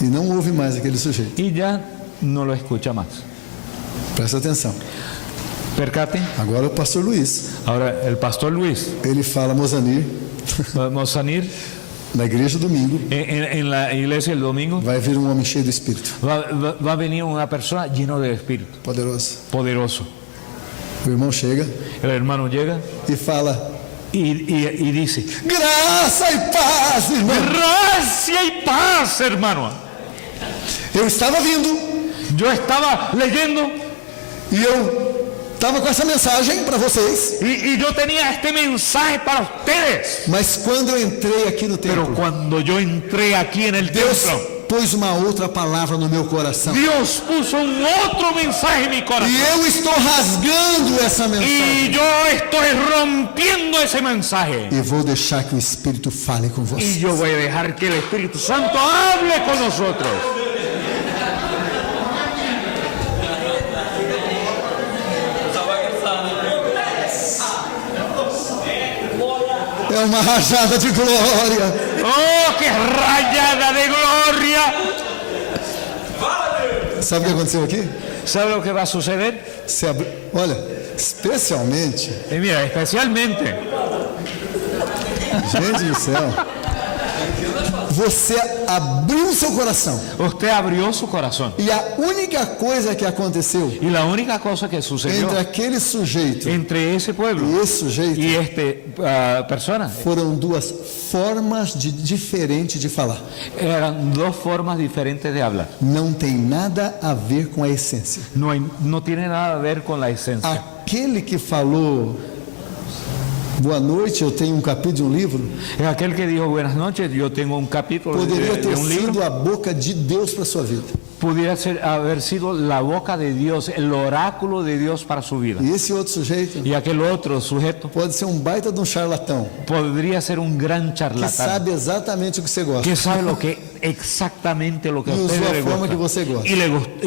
E não ouve mais aquele sujeito. Y ya no lo escucha más. Presta atenção. Percate. Agora o pastor Luiz. Ahora el pastor Luis Ele fala Mozanir, Mozanir na igreja domingo, en la iglesia el domingo vai vir um homem cheio do Espírito. va a venir una persona lleno de espíritu, Poderoso. poderoso. O irmão chega El hermano llega e fala: y dice, graça e paz, irmão. gracia y paz, hermano. Eu estava vindo Yo estaba leyendo e eu estava com essa mensagem para vocês. y yo tenía este mensaje para ustedes. Mas quando eu entrei aqui no Pero templo, cuando yo entré aquí en el Deus templo, pôs uma outra palavra no meu coração. Dios puso un otro mensaje en mi E corazón. eu estou rasgando essa Y mensagem. yo estoy rompiendo ese mensaje. E vou deixar que o Espírito fale com Y você. yo voy a dejar que el Espíritu Santo hable con nosotros. É uma rajada de glória. ¡Oh, qué rayada de gloria! Sabe o que aconteceu aqui? ¿Sabe lo que va a suceder? Olha, especialmente, Y mira, especialmente, gente do céu, você abriu seu coração. usted abrió su corazón. E a única coisa que aconteceu Y la única cosa que sucedió entre aquele sujeito entre ese pueblo e esse sujeito y persona foram duas formas diferentes de falar. eran dos formas diferentes de hablar. Não tem nada a ver com a essência. No tiene nada a ver con la esencia. Aquele que falou boa noite, eu tenho um capítulo de um livro, Es aquel que dijo buenas noches, yo tengo un capítulo poderia de ter un libro. sido a boca de Deus para sua vida. Pudiera haber sido la boca de Dios, el oráculo de Dios para su vida. E esse outro sujeito Y aquel otro sujeto pode ser um baita de um charlatão, podría ser un gran que charlatán sabe exatamente o que você gosta. que sabe exactamente lo que a Y usó usted la le forma gusta. que você gosta.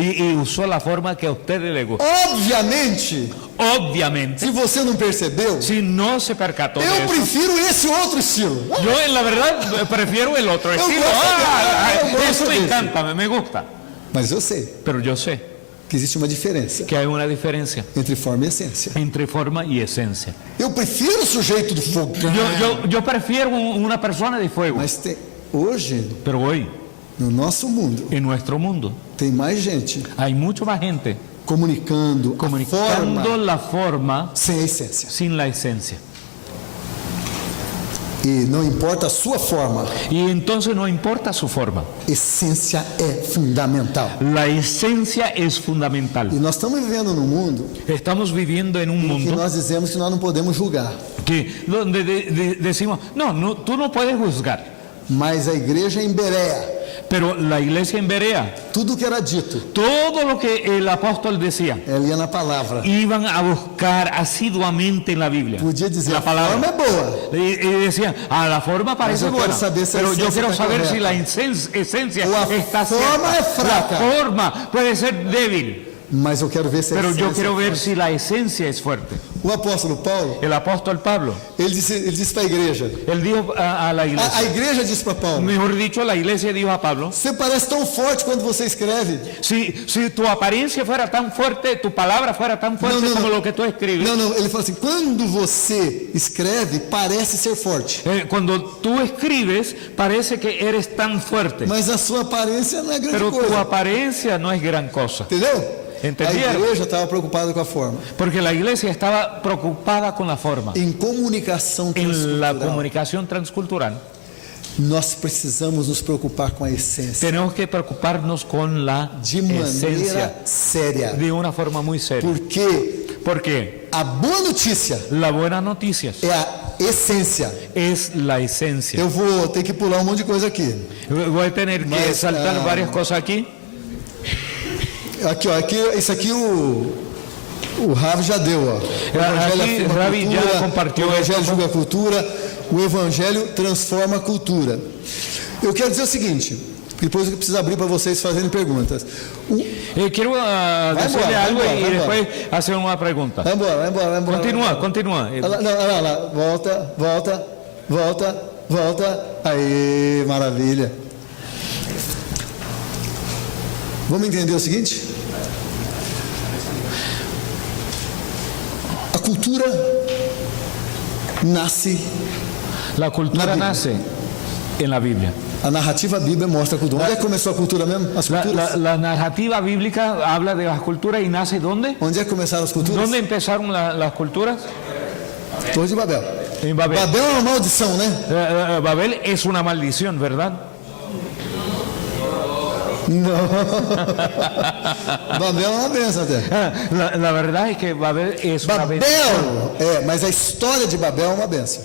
Y usó la forma que a usted le gusta. Obviamente, Obviamente, se você não percebeu, si no se percató de eu eso, prefiro esse outro estilo. yo en la verdad prefiero el otro estilo. yo Eso gosto me desse. encanta, me gusta. Mas eu sei Pero yo sé que existe uma diferença que hay una diferencia entre forma e essência. entre forma y esencia. Eu prefiro o sujeito do fogo. Yo prefiero una persona de fuego. Mas hoje, Pero hoy, no nosso mundo, en nuestro mundo, tem mais gente hay mucho más gente comunicando a comunicando forma la forma sem a essência. sin la esencia. E não importa a sua forma, Y entonces no importa su forma. essência é fundamental. La esencia es fundamental. E nós estamos vivendo num mundo Estamos viviendo en un que mundo nós dizemos que nós não podemos julgar. donde decimos, no, tú no puedes juzgar. Mas a igreja em Berea, Pero la iglesia en Berea, tudo que era dito, todo lo que el apóstol decía, ela ia na palavra. iban a buscar asiduamente en la Biblia. Podia dizer, La a forma é boa, Y decían, la forma parece yo quiero buena, saber si la pero yo esencia quiero está saber si correcta. la esencia La está forma cierta. es fraca. La forma puede ser débil, mas eu quero ver se a pero yo essência quiero é ver forte. si la esencia es fuerte. O apóstolo Paulo, El apóstol Pablo, ele disse para a igreja, él dijo a la a iglesia, igreja disse para Paulo, mejor dicho, la iglesia dijo a Pablo, você parece tão forte quando você escreve. si tu apariencia fuera tan fuerte, tu palabra fuera tan fuerte como lo que tú escribes, Não, ele falou assim, quando você escreve, parece ser forte, cuando tú escribes, parece que eres tan fuerte, mas a sua aparência não é grande pero tu coisa. apariencia no es gran cosa. Entendeu? Entenderam? A igreja estava preocupada com a forma. Porque la iglesia estaba preocupada con la forma. Em comunicação En la transcultural, comunicación transcultural nós precisamos nos preocupar com a essência tenemos que preocuparnos con la de esencia maneira séria. de una forma muy seria. Porque Porque a boa notícia la buena noticia é a essência. es la esencia. Eu vou ter que pular um monte de coisa aqui. Voy a tener que Mas, saltar varias cosas aquí. Aqui, ó, isso aqui o Rav já deu, ó. O Evangelho Aqui, afirma a Ravi já cultura, compartilhou o Evangelho essa- julga a cultura, o Evangelho transforma a cultura. Eu quero dizer o seguinte, depois eu preciso abrir para vocês fazerem perguntas. Quiero decirle embora, algo vai y embora. después hacer una pregunta. Vai embora. Continúa. Olha lá. Volta. Aí, maravilha. Vamos entender o seguinte? A cultura nasce, La cultura Biblia. nace en la Biblia. a narrativa bíblica mostra a cultura. Onde é que começou a cultura mesmo? As culturas? La narrativa bíblica habla de las culturas y nace ¿dónde? Onde é que começaram as culturas? ¿Dónde empezaron las culturas? Torre de Babel. En Babel. Babel é uma maldição, né? Babel es una maldición, ¿verdad? Babel é uma bênção até. La verdad es que Babel es una bendición. Babel, mas a história de Babel é uma bênção.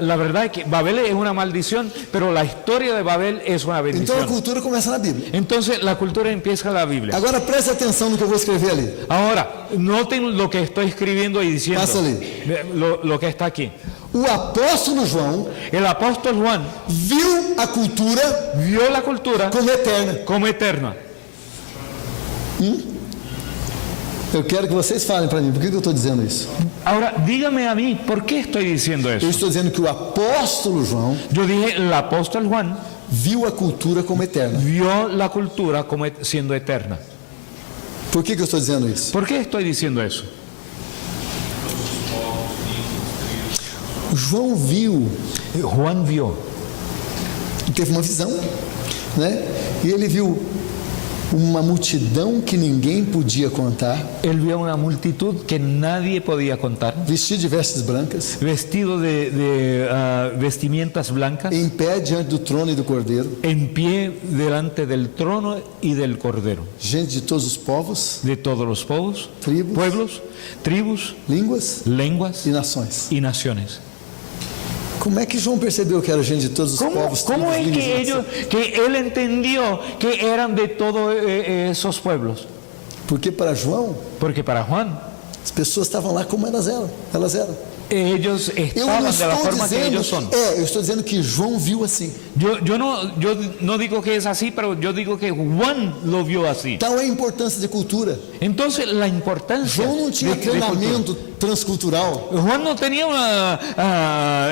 La verdad es que Babel es una maldición, pero la historia de Babel es una Então a bendición. cultura começa na Bíblia. Entonces la cultura empieza en la Biblia. Agora preste atenção no que eu vou escrever ali. Ahora, noten lo que estoy escribiendo y diciendo. Pásale. Lo que está aquí. O apóstolo João El apóstol Juan viu a cultura vio la cultura como eterna. como eterna. Eu quero que vocês falem para mim, por que eu estou dizendo isso? Ahora, dígame a mí, ¿por qué estoy diciendo Eu eso? estou dizendo que o apóstolo João Yo dije, el apóstol Juan viu a cultura como eterna. vio la cultura como siendo eterna. Por que eu estou dizendo isso? ¿Por qué estoy diciendo eso? João viu, Juan vio, teve uma visão, né? E ele viu uma multidão que ninguém podia contar, él vio una multitud que nadie podía contar, vestido de vestes brancas, vestido de vestimientas blancas, em pé diante do trono e do cordeiro, en pie delante del trono y del cordero, gente de todos os povos, de todos los pueblos, tribus, línguas lenguas e nações. y naciones. Como é que João percebeu que era gente de todos os povos, ¿Cómo tribos, es línguas e que nações? él entendió que eran de todos esos pueblos? Porque para João, Porque para Juan, as pessoas estavam lá como elas eram. ellos Eu não estaban de la estou forma que dizendo, ellos son. eu estou dizendo que João viu assim. Yo no digo que es así, pero yo digo que Juan lo vio así. Tal é a importância de cultura. Entonces, la importancia João não tinha de cultura. treinamento transcultural. Juan no tenía un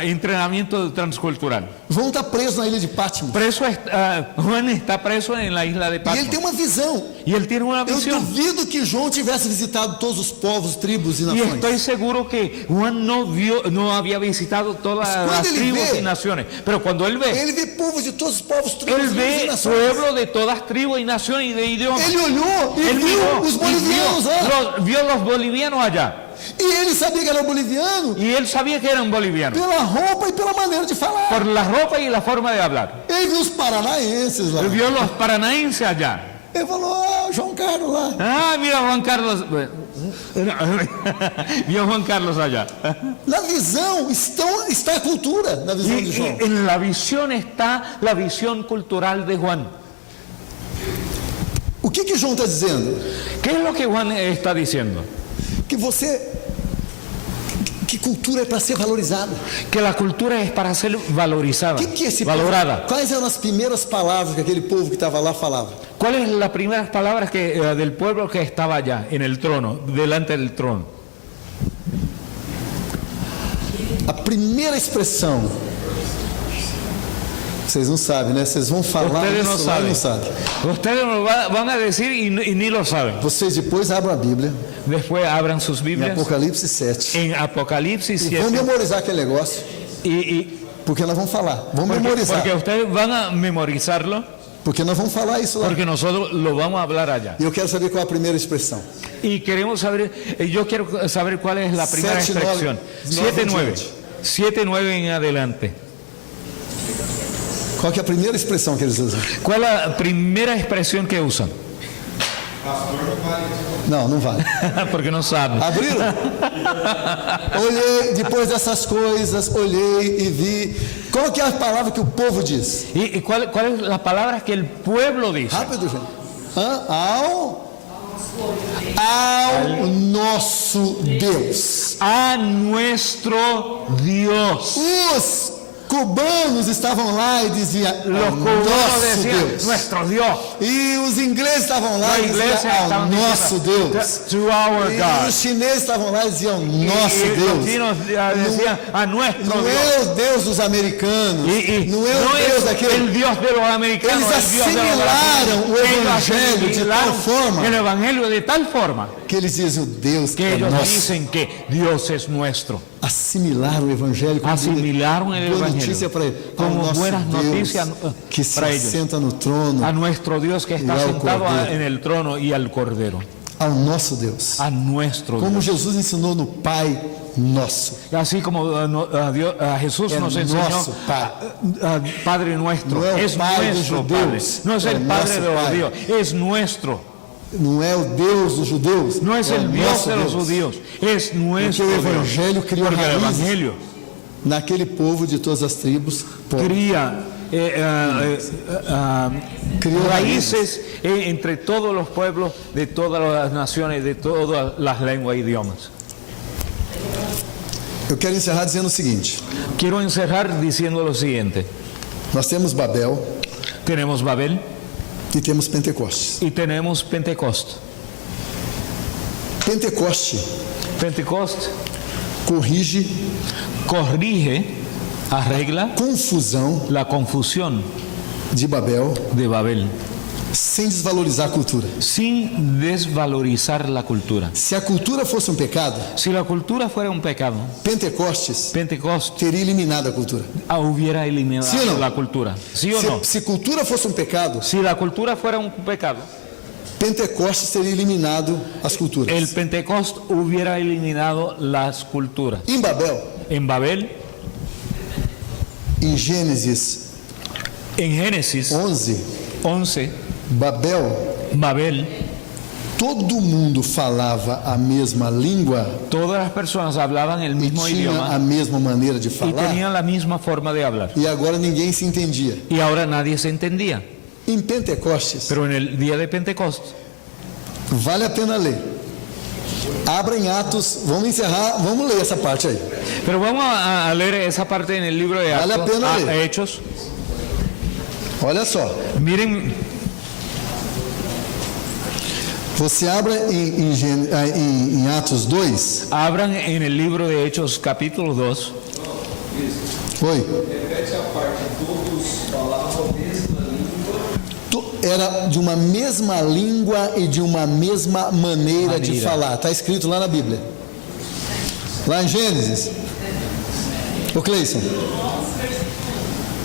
entrenamiento transcultural. João está preso na ilha de Patmos. Juan está preso en la isla de E ele Patmos. tem uma visão. Y él tiene una Eu visión. duvido que João tivesse visitado todos os povos, tribos e Y nações. estoy seguro que Juan no había visitado todas Cuando las él tribus ve- y naciones. Pero cuando él ve Ele vê povos de todos os povos, tribos, Él línguas e ve nações. pueblo de todas tribus y naciones y de idiomas. Ele olhou e Él viu miró os y bolivianos lá. vio los bolivianos allá. E ele sabia que era boliviano Y él sabía que eran bolivianos. pela roupa e pela maneira de falar. Por la ropa y la forma de hablar. Ele viu os paranaenses lá. Él vio los paranaenses allá. Ele falou, João Carlos lá. Ah, mira Juan Carlos. Vio Juan Carlos allá. Na visão está a cultura, na visão de João. Y en la visión está la visión cultural de Juan. O que João está dizendo? ¿Qué es lo que Juan está diciendo? Que cultura é para ser valorizada. Que la cultura es para ser valorizada, O que esse valorada. povo, quais eram as primeiras palavras que aquele povo que estava lá falava? ¿Cuáles son las primeras palabras del pueblo que estaba allá, en el trono, delante del trono? A primeira expressão. Vocês não sabem, né? Vocês vão falar Ustedes no isso lá e não saben. sabem. Ustedes lo van a decir y ni lo saben. Vocês depois abram a Bíblia, Después abran sus em Biblias Apocalipse 7, en Apocalipsis e vão 7. memorizar aquele negócio, porque nós vamos falar. Vamos memorizar. Porque ustedes van a memorizarlo, Porque nós vamos falar isso lá. porque nosotros lo vamos a hablar allá. E eu quero saber qual é a primeira expressão. Y queremos saber, yo quiero saber cuál es la primera 7, expresión. 9, 7-9 en adelante. Qual que é a primeira expressão que eles usam? ¿Cuál es la primera expresión que usan? Não, não vale. Porque no saben. Abriram? Olhei, depois dessas coisas, olhei e vi. Qual que é a palavra que o povo diz? ¿Y cuál es la palabra que el pueblo dice? Rápido, gente. Ao ao nosso Deus. A nuestro Dios. Os cubanos estavam lá e diziam, Los ao cubanos nosso decían, Deus. nuestro Dios. E os ingleses estavam lá La e diziam, iglesia ao estaban nosso diciendo, Deus. to our E God. os chineses estavam lá e diziam, ao nosso Y los Deus. chinos decían, a nuestro Não Dios. é o Deus dos americanos, não é o Deus es daquele. el Dios de los americanos, Eles el Dios de los assimilaram o brasileños. evangelho de tal Asimilaron forma el evangelio de tal forma que eles dizem, o Deus que é ellos nosso. dicen que Dios es nuestro. Assimilaram o evangelho como Asimilaron el boa evangelio notícia para ele. Ao como nosso buenas Deus noticias que se para ellos. assenta no trono, A nuestro Dios que está Y al sentado Cordero. en el trono y al Cordero. ao nosso Deus. A nuestro Como Dios. Jesus ensinou no Pai Nosso. Así como a Jesús Es nos enseñó, nuestro Padre. Padre nuestro, No es el es Padre de nuestro los Padre. judeos, No es es el Padre nuestro de los Padre. judíos, es nuestro. Não é o Deus dos judeus, No es é o el Dios nosso de los Deus. judíos, es nuestro Porque o Dios. evangelho criou Porque el raízes Evangelio naquele povo de todas as tribos. pobres. cría Crió raíces entre todos los pueblos, de todas las naciones, de todas las lenguas e idiomas. Eu quero encerrar dizendo o seguinte: Quiero encerrar diciendo lo siguiente. nós temos Babel Tenemos Babel e temos Pentecostes. y tenemos Pentecoste. Pentecoste Pentecoste corrige corrige, arregla confusão la confusión de Babel de Babel sem desvalorizar a cultura. sin desvalorizar la cultura. Se a cultura fosse um pecado, Si la cultura fuera un pecado, Pentecostes Pentecoste teria eliminado a cultura. hubiera eliminado ¿Sí o no? la cultura. ¿Sí o no? Se cultura fosse um pecado, Si la cultura fuera un pecado, Pentecostes teria eliminado as culturas. el Pentecoste hubiera eliminado las culturas. Em Babel, En Babel, em Gênesis en Génesis 11, 11, Babel, todo mundo falava a mesma língua todas las personas hablaban el e mismo tinha a idioma mesma maneira de y falar, tenían la misma forma de hablar. e agora ninguém se entendia. Y ahora nadie se entendía. Em Pentecostes, Pero en el día de Pentecostes, vale a pena ler. Abra em Atos, vamos encerrar, vamos ler essa parte aí. pero vamos a leer esa parte en el libro de Vale la pena leer. Hechos. Olha só, Miren, você abra em Atos 2. abran en el libro de Hechos capítulo 2. Oi. Era de uma mesma língua e de uma mesma maneira de falar. Está escrito lá na Bíblia. Lá em Gênesis. Ô Cleison.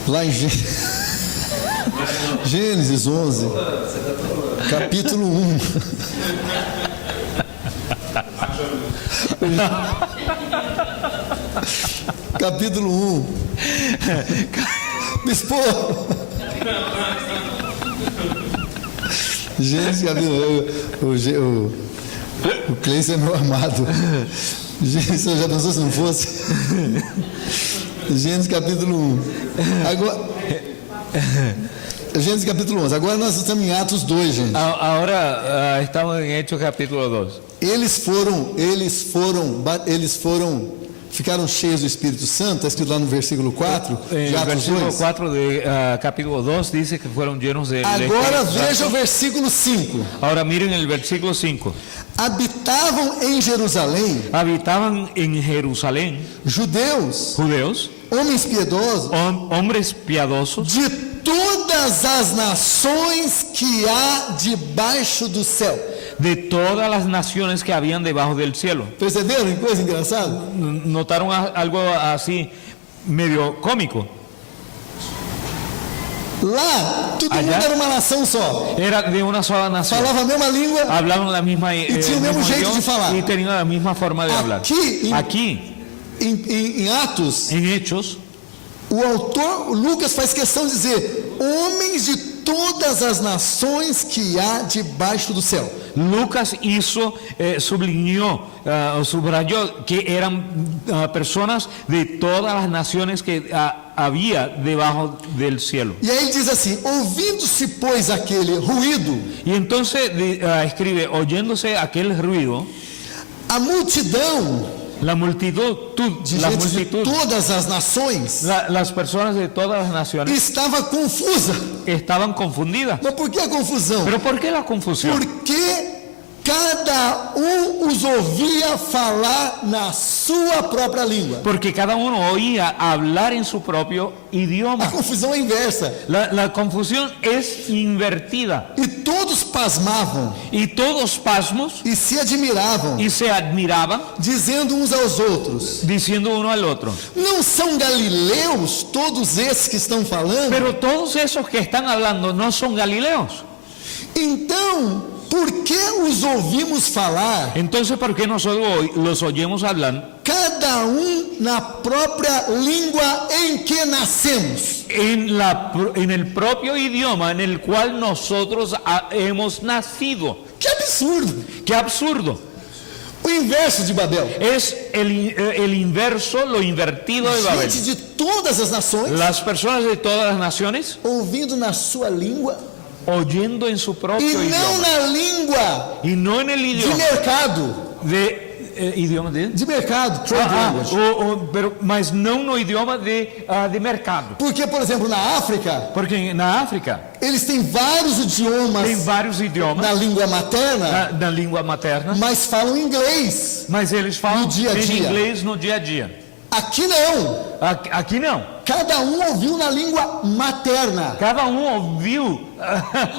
Lá em Gênesis 11. Capítulo 1. Capítulo 1. Me expor. Gênesis, o Cleison é meu amado. Gênesis, já pensou se não fosse? Gênesis capítulo 1. Agora, Gênesis capítulo 11. Agora nós estamos em Atos 2, gente. Ahora estamos en Hechos capítulo 2. Ficaram cheios do Espírito Santo, está escrito lá no versículo 4 de El Atos versículo 2. 4 de capítulo 2 dice que fueron llenos de Agora Espíritu veja Santo. o versículo 5. Ahora miren el versículo 5. Habitavam em Jerusalém Habitaban en Jerusalén judeus, judeos, homens piedosos, hombres piadosos de todas as nações que há debaixo do céu. de todas las naciones que habían debajo del cielo. Perceberam que coisa engraçada? ¿Notaron algo así medio cómico? Lá, todo Allá? mundo era uma nação só. Era de una sola nación. Falava a mesma língua. Hablaban la misma tinha o mesmo mismo jeito idioma de falar. y tenían la misma forma de hablar. Aqui, em Atos, En Hechos, o autor, o Lucas, faz questão de dizer: homens de todas as nações que há debaixo do céu. Lucas hizo, subrayó que eran personas de todas las naciones que había debajo del cielo. E aí ele diz assim: ouvindo-se, pois, aquele ruído, Y entonces escribe, oyéndose aquel ruido, a multidão la multitud, de la gente de multitud, todas as nações las personas de todas las naciones estava confusa. estaban confundidas. Mas por que a confusão? ¿Pero por qué la confusión? Porque cada os ouvia falar na sua própria língua. Porque cada uno oía hablar en su propio A idioma. confusão é inversa. La confusión es invertida. E todos pasmavam Y todos pasmos e se admiravam, y se admiraban, dizendo uns aos outros: diciendo uno al otro. não são galileus todos esses que estão falando? Pero todos esos que están hablando no son galileos. Então, por que os ouvimos falar, Entonces, ¿por qué nosotros los oyemos hablar cada na própria língua em que nascemos? en el propio idioma en el cual nosotros hemos nacido? Que absurdo! ¡Qué absurdo! O inverso de Babel. Es el inverso, lo invertido de Babel. Gente de todas as nações, Las personas de todas las naciones ouvindo na sua língua oyendo en su propio e não idioma. na língua Y no en el de idioma mercado. idioma de... De mercado, trade language. Mas não no idioma de mercado. Porque, por exemplo, na África, Porque na África eles têm vários idiomas tem vários idiomas na língua materna, na língua materna, mas falam inglês. mas eles falam No dia a em dia. inglês no dia a dia. Aqui não. Aqui não. Cada ouviu na língua materna, Cada ouviu,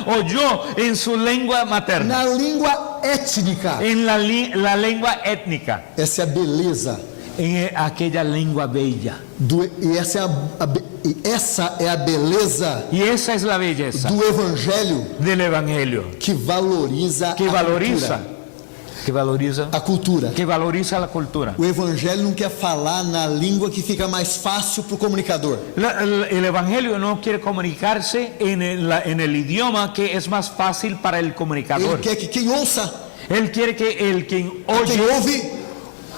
oyó en su lengua materna, na língua étnica. en la lengua étnica, Essa é a beleza. en aquella lengua bella. E essa é a beleza Y esa es la belleza do Evangelho del Evangelio, que valoriza que valoriza, a cultura. que valoriza la cultura. O Evangelho não quer falar na língua que fica mais fácil para o comunicador. El Evangelio no quiere comunicarse en el idioma que es más fácil para el Ele comunicador. quer que quem ouça, Él quiere que quien quem oye, ouve,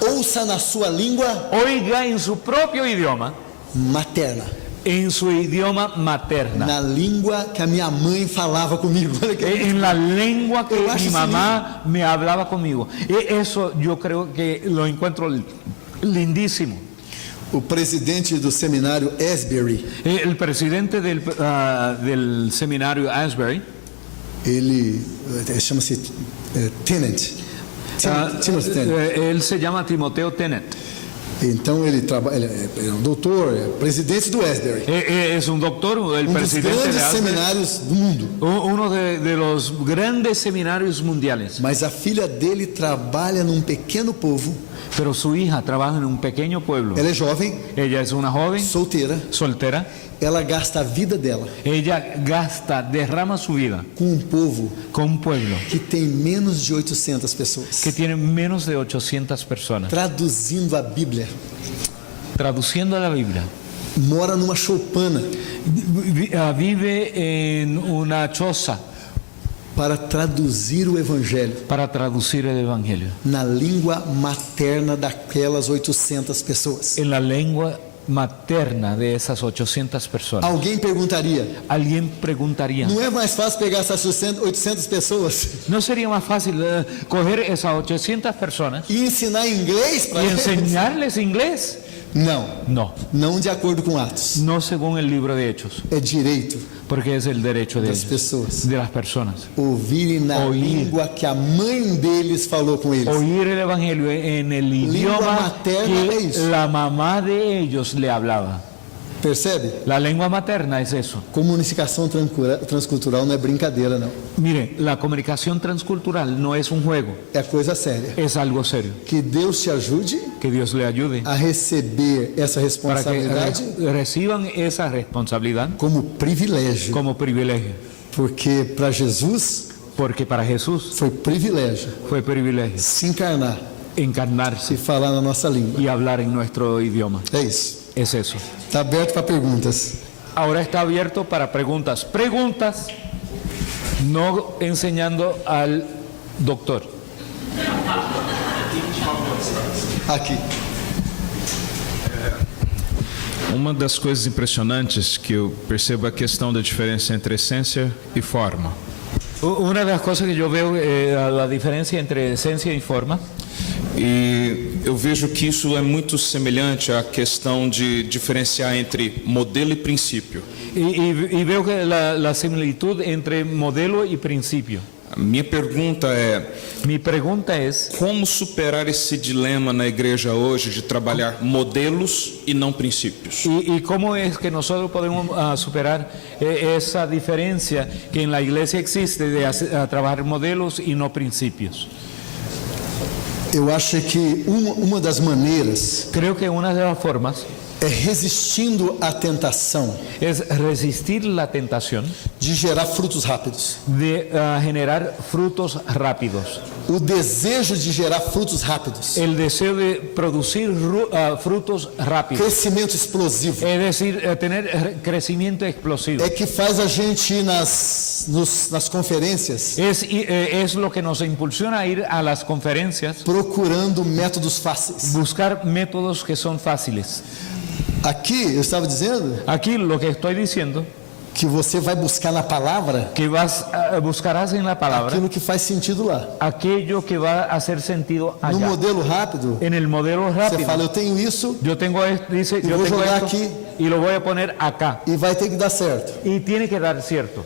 ouça na sua língua oiga en su propio idioma, materna, en su idioma materna, na língua que a minha mãe falava comigo. Olha que en la lengua que Yo acho mi eso mamá me hablaba conmigo. Y eso yo creo que lo encuentro lindísimo. O presidente do seminário Asbury, El presidente del seminario Asbury, ele chama-se Tennant. Timothy Tennant. él se llama Timoteo Tennant. Então ele trabalha, ele é um doutor, é presidente do Asbury, Es un doctor, el dos presidente grandes de Asbury, seminários do mundo. uno de los grandes seminarios mundiales. Mas a filha dele trabalha num pequeno povo. Pero su hija trabaja en un pequeño pueblo. Ela é jovem, Ella es una joven solteira. soltera. Ela gasta a vida dela Ella derrama su vida com um povo con un pueblo que tem menos de 800 pessoas, que tiene menos de 800 personas. traduzindo a Bíblia. Traduciendo la Biblia, Mora numa choupana vive en una choza para traduzir o Evangelho para traducir el Evangelio na língua materna daquelas 800 pessoas. en la lengua materna de esas 800 personas. Alguém perguntaria: Alguien preguntaría, não é mais fácil pegar essas 800 pessoas ¿no sería más fácil coger esas 800 personas e ensinar inglês para y eles? enseñarles inglés? Não, No, não de acordo com Atos. no según el libro de Hechos, É direito porque es el derecho de das ellos, pessoas de las personas. ouvirem na Ouvir. língua que a mãe deles falou com eles. Oír el Evangelio en el idioma materna que es eso. la mamá de ellos le hablaba. Percebe? La lengua materna es eso. Comunicação transcultural não é brincadeira, não. Mire, la comunicación transcultural no es un juego, É coisa séria. es algo serio. Que Deus te ajude Que Dios le ayude a receber essa para que responsabilidade reciban esa responsabilidad como privilégio. como privilegio. Porque para Jesus Porque para Jesús foi privilégio fue privilegio se encarnar encarnarse e falar na nossa língua. y hablar en nuestro idioma. É isso. Es eso. Está aberto para perguntas. Ahora está abierto para preguntas. Preguntas, no enseñando al doctor. Aqui. Uma das coisas impressionantes que eu percebo é a questão da diferença entre essência e forma. Una de las cosas que yo veo es la diferencia entre esencia y forma. E eu vejo que isso é muito semelhante à questão de diferenciar entre modelo e princípio. Y veo que la similitud entre modelo y principio. A minha pergunta é: Mi pregunta es, como superar esse dilema na igreja hoje de trabalhar modelos e não princípios? ¿y cómo es que nosotros podemos superar esa diferencia que en la iglesia existe de trabajar modelos y no principios? Eu acho que uma das maneiras Creo que una de las formas é resistindo à tentação es resistir la tentación de gerar frutos rápidos. de generar frutos rápidos. O desejo de gerar frutos rápidos. El deseo de producir frutos rápidos. Crescimento explosivo. Es decir, tener crecimiento explosivo. É que faz a gente ir nas conferências Es lo que nos impulsiona a ir a las conferencias, procurando métodos fáceis. buscar métodos que son fáciles. Aqui eu estava dizendo Aquí lo que estoy diciendo, que você vai buscar na palavra que buscarás en la palabra aquilo que faz sentido lá. aquello que va a hacer sentido No allá. modelo rápido, En el modelo você rápido, fala, eu tenho isso yo tengo esto, dice, Y yo voy a tengo jugar esto aquí. y lo voy a poner acá. e vai ter que dar certo. Y tiene que dar cierto.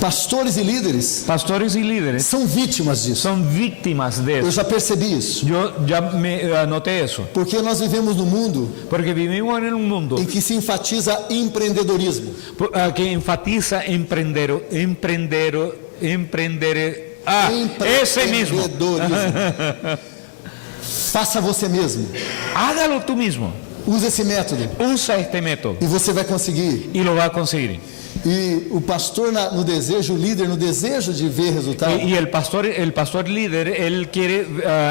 Pastores e líderes Pastores y líderes são vítimas disso. son víctimas de Eu eso. já percebi isso. Yo ya me anoté eso. Porque nós vivemos num mundo Porque vivimos en un mundo em que se enfatiza empreendedorismo. que enfatiza ese mismo. Empreendedorismo. Faça você mesmo. Hágalo tú mismo. Use esse método Usa este método e você vai conseguir. y lo va a conseguir. E o pastor no desejo, o líder no desejo de ver resultado, Y el pastor líder, él quiere,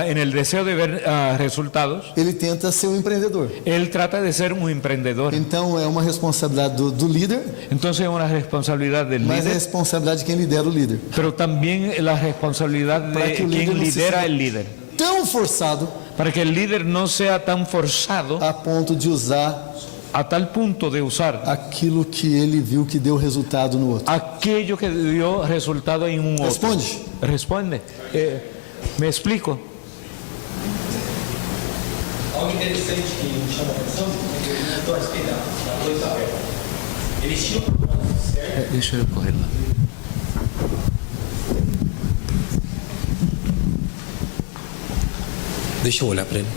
en el deseo de ver resultados, ele tenta ser um empreendedor. él trata de ser un emprendedor. Então é uma responsabilidade do líder, Entonces es una responsabilidad del mas é líder, responsabilidade de quem lidera o líder. pero también la responsabilidad Para de que o líder quien no se lidera sienta el líder. tão forçado Para que el líder no sea tan forzado a ponto de usar a tal punto de usar aquilo que ele viu que deu resultado no outro. aquello que dio resultado en un otro. Responde. Responde. ¿Me explico? Algo interessante que me chama a atenção é que eu estou a respeito da coisa aberta. Eles tinham um propósito certo. Deixa eu correr lá. Deixa eu olhar para ele.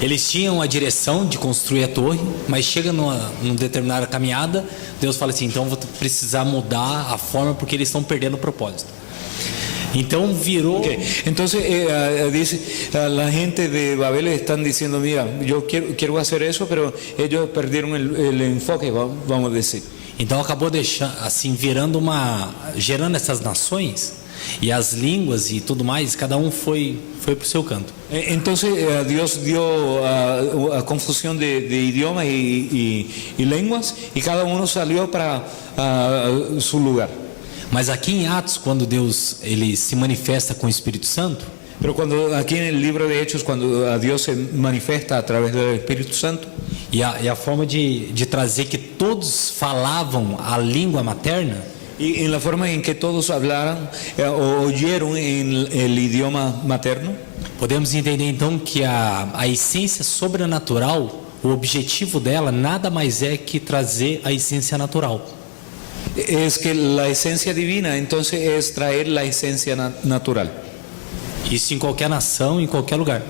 Eles tinham a direção de construir a torre, mas chega numa determinada caminhada, Deus fala assim, então vou precisar mudar a forma porque eles estão perdendo o propósito. Então virou... Okay. Entonces dice, la gente de Babel están diciendo, mira, yo quiero hacer eso, pero ellos perdieron el enfoque, vamos a decir. Então acabou deixando, assim, gerando essas nações e as línguas e tudo mais, cada um foi para o seu canto. Entonces Dios dio a confusión de idiomas y lenguas y cada uno salió para su lugar. Mas aqui em Atos, quando Deus ele se manifesta com o Espírito Santo, Pero cuando aquí en el libro de Hechos, cuando a Dios se manifiesta a través del Espíritu Santo, e a forma de trazer que todos falavam a língua materna, y en la forma en que todos hablaran o oyeron en el idioma materno, podemos entender então que a essência sobrenatural, o objetivo dela nada mais é que trazer a essência natural. es que la esencia divina entonces es traer la esencia natural. Isso em qualquer nação, em qualquer lugar.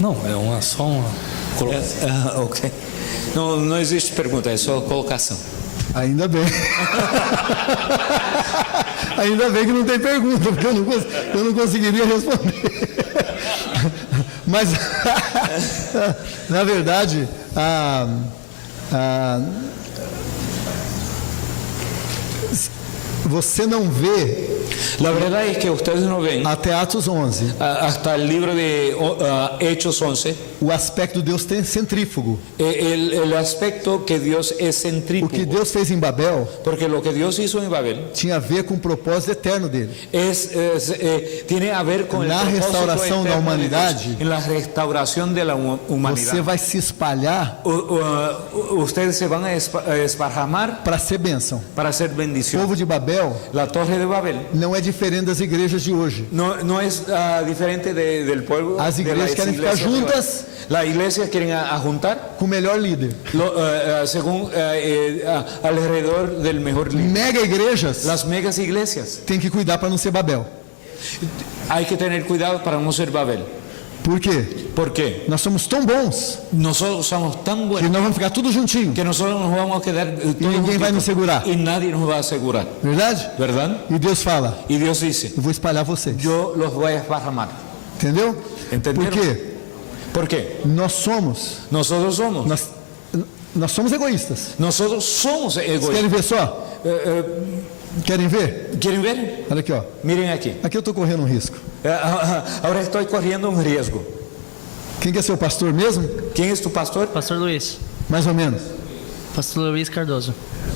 Não, é só uma colocação. Ok. No existe pergunta, é só colocação. Ainda bem. Ainda bem que não tem pergunta, porque eu não conseguiria responder. Mas, na verdade, você não vê La verdad es que ustedes no ven até Atos 11 hasta el libro de Hechos 11 o aspecto de Deus centrífugo. el aspecto que Dios es O que centrífugo. Deus fez em Babel Porque lo que Dios hizo en Babel tinha a ver com o propósito eterno dele. tiene a ver con Na el propósito restauração da eterno de humanidade, Dios. En la restauración de la humanidad. Você vai se espalhar Ustedes se van a esparramar para ser bênção. para hacer O bendición. povo de Babel La torre de Babel não é diferente das igrejas de hoje. no es diferente del pueblo. As de igrejas las querem ficar iglesias de Babel. juntas La iglesia quieren a juntar com o melhor líder. según alrededor del mejor líder. Mega igrejas Las megas iglesias. tem que cuidar para não ser Babel. Hay que tener cuidado para no ser Babel. Por quê? ¿Por qué? Nós somos tão bons Nosotros somos tan que buenos nós vamos ficar tudo juntinho. que nosotros nos vamos a quedar todos ninguém vai juntitos. nos segurar. Y nadie nos va a asegurar, Verdade? ¿verdad? E Deus fala: Y Dios dice, eu vou espalhar vocês. yo los voy a esparramar. Entendeu? Entenderam? Por quê? ¿Por qué? Nós somos Nosotros egoístas. somos Vocês egoístas. querem ver só? Querem ver? ¿Quieren ver? Olha aqui, ó. Miren aquí. Aqui eu estou correndo um risco. Ahora estoy corriendo un riesgo. Quem que é seu pastor mesmo? ¿Quién es tu pastor? Pastor Luiz. Mais ou menos. Pastor Luiz Cardoso.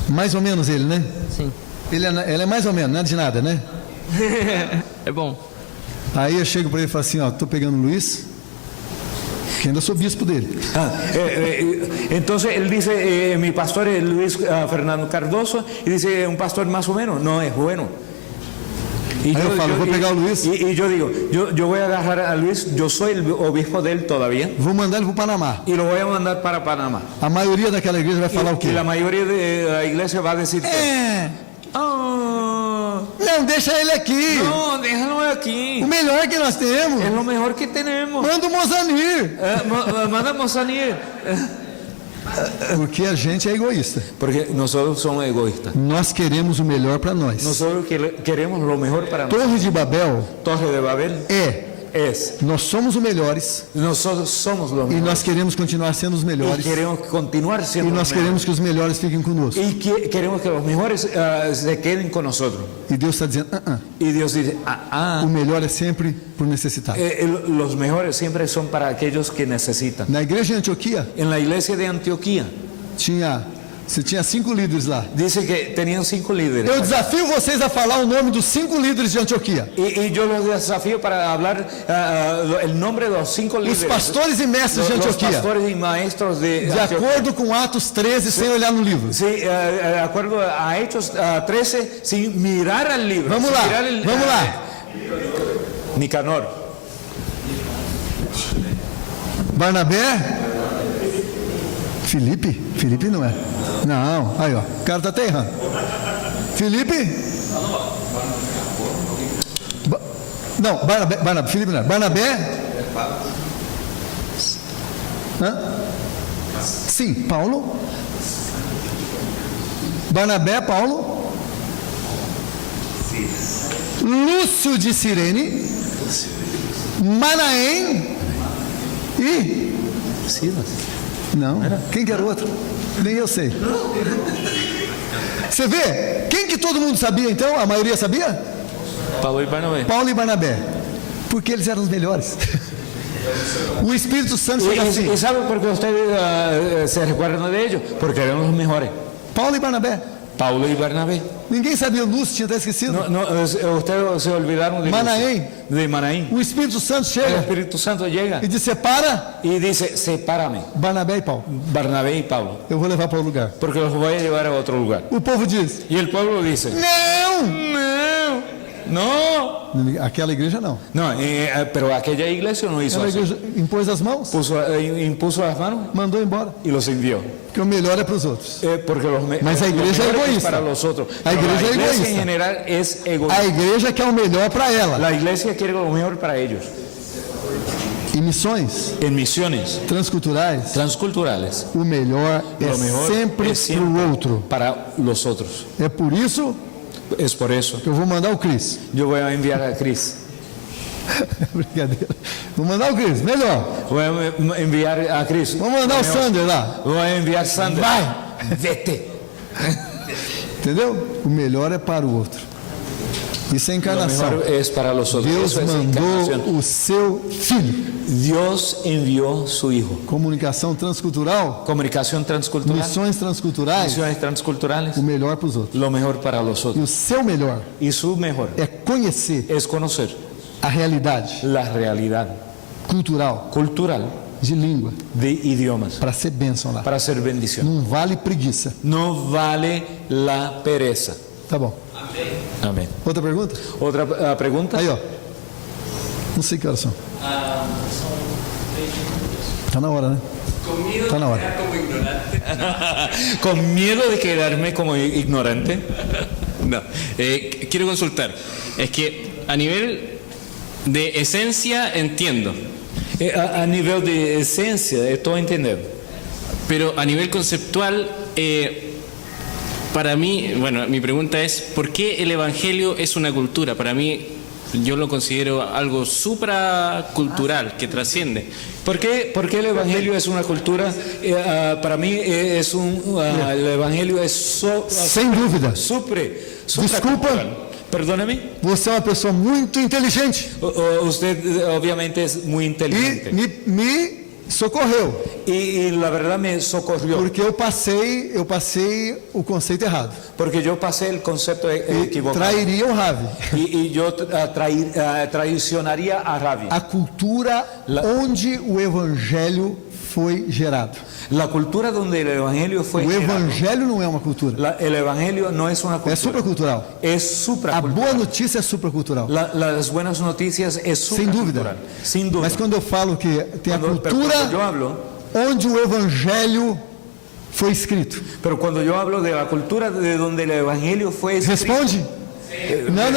Mais ou menos ele, né? Sim. Ele é mais ou menos, nada de nada, né? É bom. Aí eu chego para ele e falo assim, ó, estou pegando o Luiz, que ainda sou bispo dele. Entonces él dice, mi pastor es Luis Fernando Cardoso, y dice, un pastor más o menos, no es bueno. Y Ahí yo falo, voy a pegar a Luis. Y yo digo, yo voy a agarrar a Luis, yo soy el obispo de él todavía, Vou mandar ele para o Panamá. y lo voy a mandar para Panamá. A maioria daquela igreja vai falar o quê? Y la mayoría de la iglesia va a decir, Não, deixa ele aqui. no, déjalo aquí, O melhor que nós temos. es lo mejor que tenemos. Manda o Mozanir. Mandamos a Niel. Porque a gente é egoísta. Porque nosotros somos egoístas. Nós queremos o melhor para nós. Nosotros queremos lo mejor para nosotros. Torre de Babel Torre de Babel es, nós somos os melhores nosotros somos los e mejores. nós queremos continuar sendo os Y melhores. queremos continuar E siendo nós los mejores. queremos que os melhores fiquem conosco. Y queremos que los mejores se queden con nosotros. E Deus está dizendo, Y Dios dice, o melhor é sempre por necessidade. los mejores siempre son para aquellos que necesitan. Na igreja de Antioquia, En la iglesia de Antioquía, você tinha 5 líderes lá. dice que tenían 5 líderes. Eu desafio vocês a falar o nome dos 5 líderes de Antioquia. Y yo los desafío para hablar el nombre de los 5 Os líderes. pastores e mestres de Los Antioquia. pastores y maestros de De Antioquía. acordo com Atos 13, sem olhar no livro. Sí, de acuerdo a Hechos 13, sin mirar al libro. Vamos sin lá, mirar vamos lá. Nicanor, Barnabé. Felipe não é. Não, aí ó, o cara tá até errando. Felipe? Não, Barnabé, Felipe não é. Barnabé? Hã? Sim, Paulo. Barnabé, Paulo. Lúcio de Cirene. Manaém e Silas. não, quem que era o outro? Nem eu sei. Você vê? Quem que todo mundo sabia então? A maioria sabia? Paulo y Barnabé. Paulo e Barnabé. Porque eles eram os melhores. O Espírito Santo chega assim. ¿Y sabe por qué ustedes se recuerdan de ellos? Porque eran los mejores. Paulo e Barnabé. Paulo y Barnabé. Ninguém sabia, Lúcio tinha até esquecido. Ustedes se olvidaron de Manaém. De Manaín. O Espírito Santo El chega Espíritu Santo llega e diz: separa y dice, sepárame, Barnabé e Paulo. Barnabé y Pablo, Eu vou levar para o lugar. porque los voy a llevar a otro lugar. O povo diz: Y el pueblo dice, não! no. Aquela igreja não. No, pero aquella iglesia no hizo Aquela así. igreja impôs as mãos, Impuso las manos mandou embora. y los envió. Porque o melhor é para os outros. Porque Mas a igreja los é mejores egoísta. para los otros. A Pero igreja la é iglesia egoísta. en general es A egoísta. igreja quer o melhor para ela. La iglesia quiere lo mejor para ellos. Em missões En misiones transculturais, transculturales, o melhor é lo mejor sempre es para o outro. para los otros. É por isso Es por eso. que eu vou mandar o Cris. Yo voy a enviar a Cris. Brincadeira. Vou mandar o Cris, melhor. Voy a enviar a Cris. Vamos mandar o Sander lá. Voy a enviar a Sandra. Vai! Vete. Entendeu? O melhor é para o outro. Isso é Lo encarnação. mejor es para los otros. Deus Eso es mandou encarnación. o seu filho. Dios envió su hijo. Comunicação transcultural, Comunicación transcultural, missões transculturais, misiones transculturales, o melhor para os outros. lo mejor para los E otros. o seu melhor Y su mejor é conhecer es conocer a realidade la realidad cultural cultural de língua de idiomas para ser bênção lá. para ser bendición. Não vale preguiça. No vale la pereza. Tá bom. Amén. Outra pergunta? Otra pregunta. Aí, ó. Não sei que horas são. Tá na hora, né? Tá na hora. Con miedo de quedarme como ignorante. No, quiero consultar. Es que a nivel de esencia entiendo, A nivel de esencia, estoy entendiendo. pero a nivel conceptual, para mí, bueno, mi pregunta es, ¿por qué el Evangelio es una cultura? Para mí, yo lo considero algo supracultural, que trasciende. ¿Por qué el Evangelio es una cultura? Para mí es el Evangelio es Sem dúvida. supracultural. Perdóname. Você é uma pessoa muito inteligente Usted obviamente es muy e inteligente. me socorreu, Y la verdad me socorrió. porque eu passei o conceito errado. Porque yo pasé el concepto E equivocado. trairia o Ravi. Y yo traicionaría a Ravi. A cultura onde o evangelho foi gerado. La cultura donde el Evangelio fue O gerado. evangelho não é uma cultura, El Evangelio no es una é cultura. supracultural. Es A supracultural. boa notícia é supracultural. Las buenas noticias es Sem dúvida. supracultural. Sin duda. Mas quando eu falo que tem a Pero cultura cuando yo hablo, onde o evangelho foi escrito. pero cuando yo hablo de la cultura de donde el Evangelio fue escrito. Responde? Não.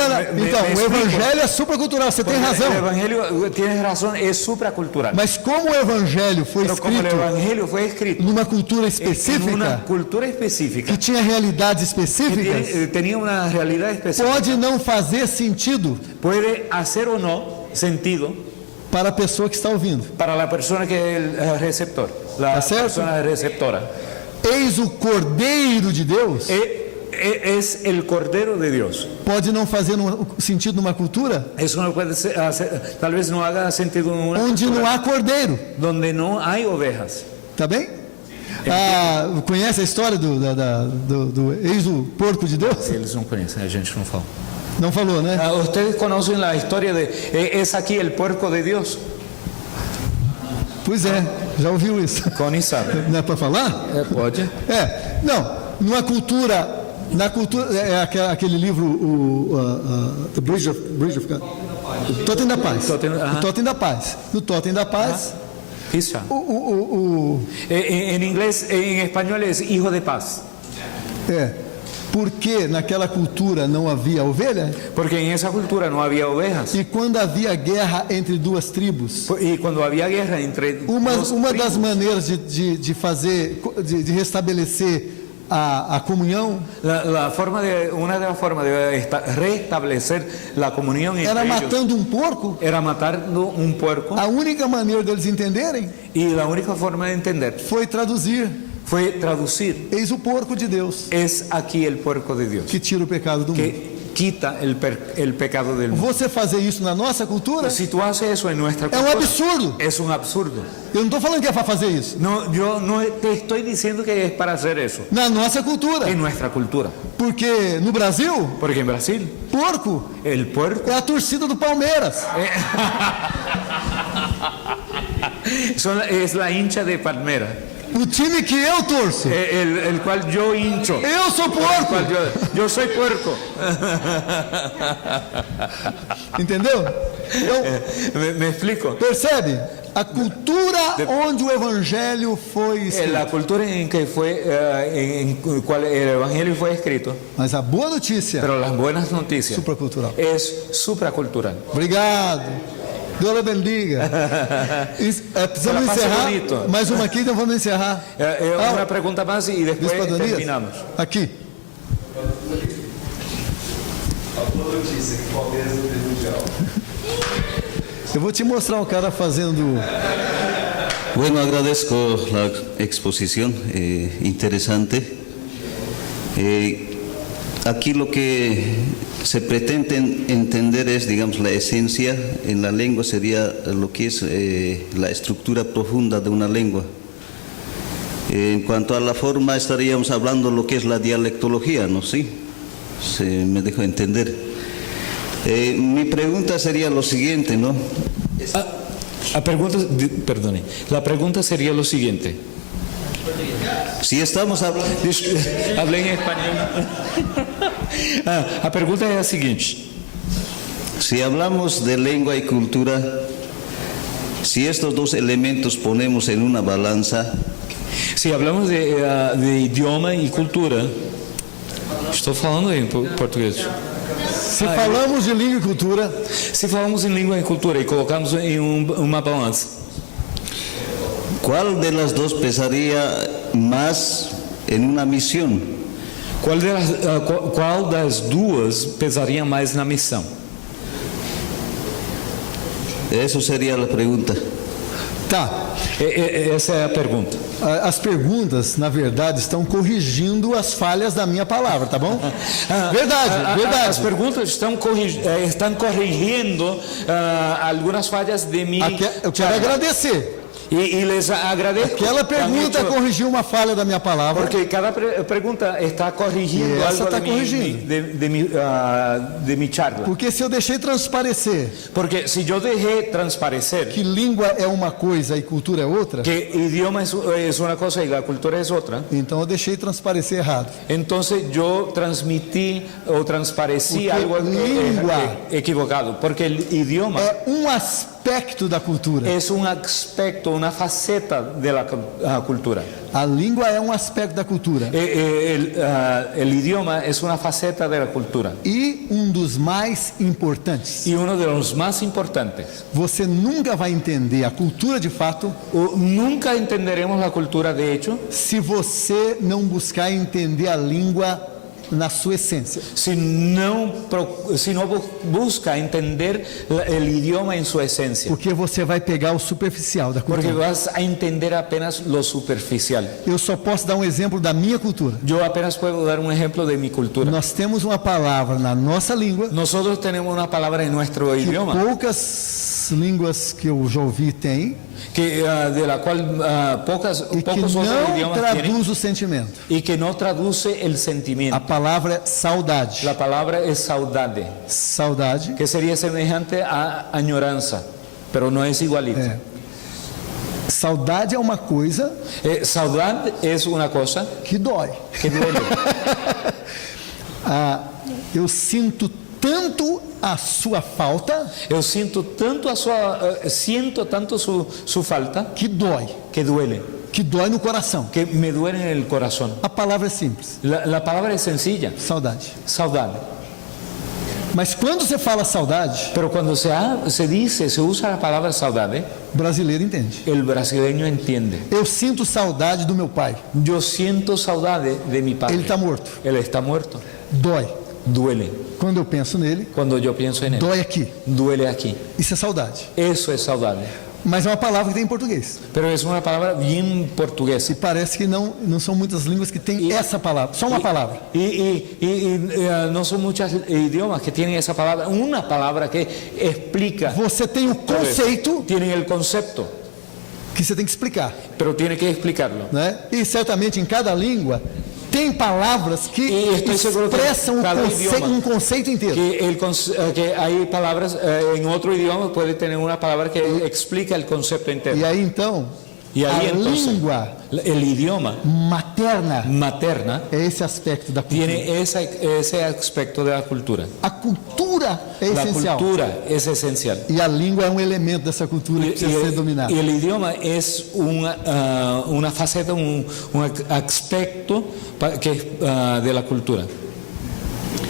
Então, o explico. evangelho é supracultural, você tem Porque razão. El Evangelio, tienes razón, es supracultural. Mas como o evangelho foi Pero como el escrito Evangelio fue escrito numa cultura en una específica, cultura específica, que tinha realidades específicas, tenía una realidad específica, pode não fazer sentido puede hacer o no sentido para a pessoa que está ouvindo. para la persona que es el receptor, la ¿Está cierto? persona receptora. Eis o Cordeiro de Deus, Es el Cordero de Dios. pode não fazer sentido numa cultura Eso no puede ser, tal vez no haga sentido en una onde não há cordeiro, donde no hay ovejas. tá bem? Conhece a história do eis o porco de Deus? Eles não conhecem, a gente não fala. Não falou, né? Ustedes conocen la historia de es aquí el puerco de Dios. Pois é, já ouviu isso? Connie sabe. Não é para falar? Pode. Numa cultura, na cultura, aquele livro, The Bridge of God, o Totem da Paz. O Totem da Paz. No Totem da Paz, Pisa. En inglés, en español es hijo de paz. Porque naquela cultura não havia ovelha, Porque en esa cultura no había ovejas. e quando havia guerra entre duas tribus, Y cuando había guerra entre uma dos das tribus, maneiras de fazer, de restabelecer a comunhão una de las formas de restablecer la comunión entre era ellos matando porco. era matando un puerco. A única maneira deles entenderem Y la única forma de entender foi traduzir: fue traducir: eis o porco de Deus, es aquí el puerco de Dios que tira o pecado do mundo. que quita el pecado del mundo. Você fazer isso na nossa cultura Si tú haces eso en nuestra é cultura, absurdo. es un absurdo. Eu não estou falando que é para fazer isso. No, yo no te estoy diciendo que es para hacer eso Na nossa cultura. en nuestra cultura. Porque no Brasil, Porque en Brasil, porco el puerco é a torcida do Palmeiras. es la hincha de Palmera, O time que eu torço. el cual yo hincho. Eu sou El porco. cual yo soy puerco. Entendeu? Então, ¿Me explico? percebe? A cultura onde o evangelho foi escrito. La cultura en que fue, en cual el evangelio fue escrito, Mas a boa notícia, pero las buenas noticias supracultural. es supracultural. Obrigado. Deus a bendiga. Precisamos Ela passa encerrar. bonito. Mais uma aqui, então vamos encerrar. Una pregunta más y después Bispo Adonias? terminamos. Aqui. Eu vou te mostrar um cara fazendo. Bueno, agradezco la exposición, interesante. Aquí lo que se pretende entender es, digamos, la esencia en la lengua sería lo que es la estructura profunda de una lengua. En cuanto a la forma, estaríamos hablando lo que es la dialectología, ¿no? Sí, se me dejó entender. Mi pregunta sería lo siguiente, ¿no? La pregunta sería lo siguiente. Si estamos hablando... Hablé en español. A pergunta é a seguinte: si hablamos de lengua y cultura, si estos dos elementos ponemos en una balanza, se hablamos de idioma e cultura, estou falando em português. Se falamos de língua e cultura, se falamos em língua e cultura e colocamos em uma balança, ¿cuál de las dos pesaría más en una misión? Qual das duas pesaria mais na missão? Eso sería la pregunta. Tá. Essa é a pergunta. As perguntas, na verdade, estão corrigindo as falhas da minha palavra, tá bom? Verdade. As perguntas estão corrigindo algumas falhas de mim. Eu quero agradecer. E les agradeço. Aquela pergunta corrigiu uma falha da minha palavra. Porque cada pergunta está corrigindo algo de minha charla. Porque se eu deixei transparecer. Porque se eu deixei transparecer que língua é uma coisa e cultura é outra. Que idioma é uma coisa e a cultura é outra. Então eu deixei transparecer errado. Então eu transmiti ou transpareci algo equivocado. Porque o idioma é um aspecto da cultura. É um aspecto, uma faceta da cultura. A língua é um aspecto da cultura. O idioma é uma faceta da cultura. E um dos mais importantes. E um dos mais importantes. Você nunca vai entender a cultura de fato. Nunca entenderemos a cultura de hecho. Se você não buscar entender a língua na sua essência. Se não busca entender o idioma em sua essência. Porque você vai pegar o superficial da cultura. Porque vas a entender apenas o superficial. Eu só posso dar um exemplo da minha cultura. Eu apenas posso dar um exemplo de minha cultura. Nós temos uma palavra na nossa língua. Nós temos uma palavra em nosso idioma. Poucas línguas que eu já ouvi têm. De la qual poucos outros idiomas traduz o sentimento. E que não traduz o sentimento. A palavra é saudade. A palavra é saudade. Saudade. Que seria semelhante à añorança, mas não é igualito. Saudade é uma coisa. Saudade é uma coisa que dói. Que duele. Eu sinto tanto a sua falta. Eu sinto tanto sua falta. Que dói. Que duele. Que dói no coração. Que me duele no coração. A palavra é simples. A palavra é sencilla. Saudade. Saudade. Mas quando você fala saudade, pero quando se usa a palavra saudade, o brasileiro entende. O brasileiro entende. Eu sinto saudade do meu pai. Eu sinto saudade de meu pai. Ele está morto. Ele está morto. Dói. Duele. Quando eu penso nele, dói aqui. Duele aqui. Isso é saudade. Isso é saudade. Mas é uma palavra que tem em português. Pero é uma palavra bem portuguesa. E parece que não são muitas línguas que têm essa palavra, só uma palavra. Não são muitos idiomas que têm essa palavra, uma palavra que explica. Você tem o conceito. Tem o conceito. Que você tem que explicar. Pero tem que explicarlo. Né? E certamente em cada língua tem palavras que expressam um conceito inteiro. Que há palavras em outro idioma pode ter uma palavra que explica o conceito inteiro. E aí então a língua, o idioma materna é esse aspecto da cultura. Tem esse aspecto da cultura. A cultura é essencial. A cultura é essencial. E a língua é um elemento dessa cultura que precisa ser dominado. E o idioma é uma faceta, aspecto da cultura.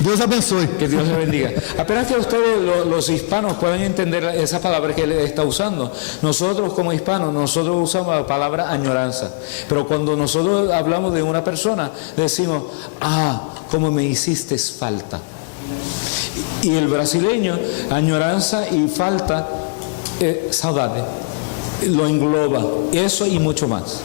Deus abençoe. Que Dios le bendiga. Apenas que ustedes, los hispanos, puedan entender esa palabra que él está usando. Nosotros como hispanos, nosotros usamos la palabra añoranza. Pero cuando nosotros hablamos de una persona, decimos, como me hiciste falta. Y el brasileño, añoranza y falta, saudade, lo engloba. Eso y mucho más.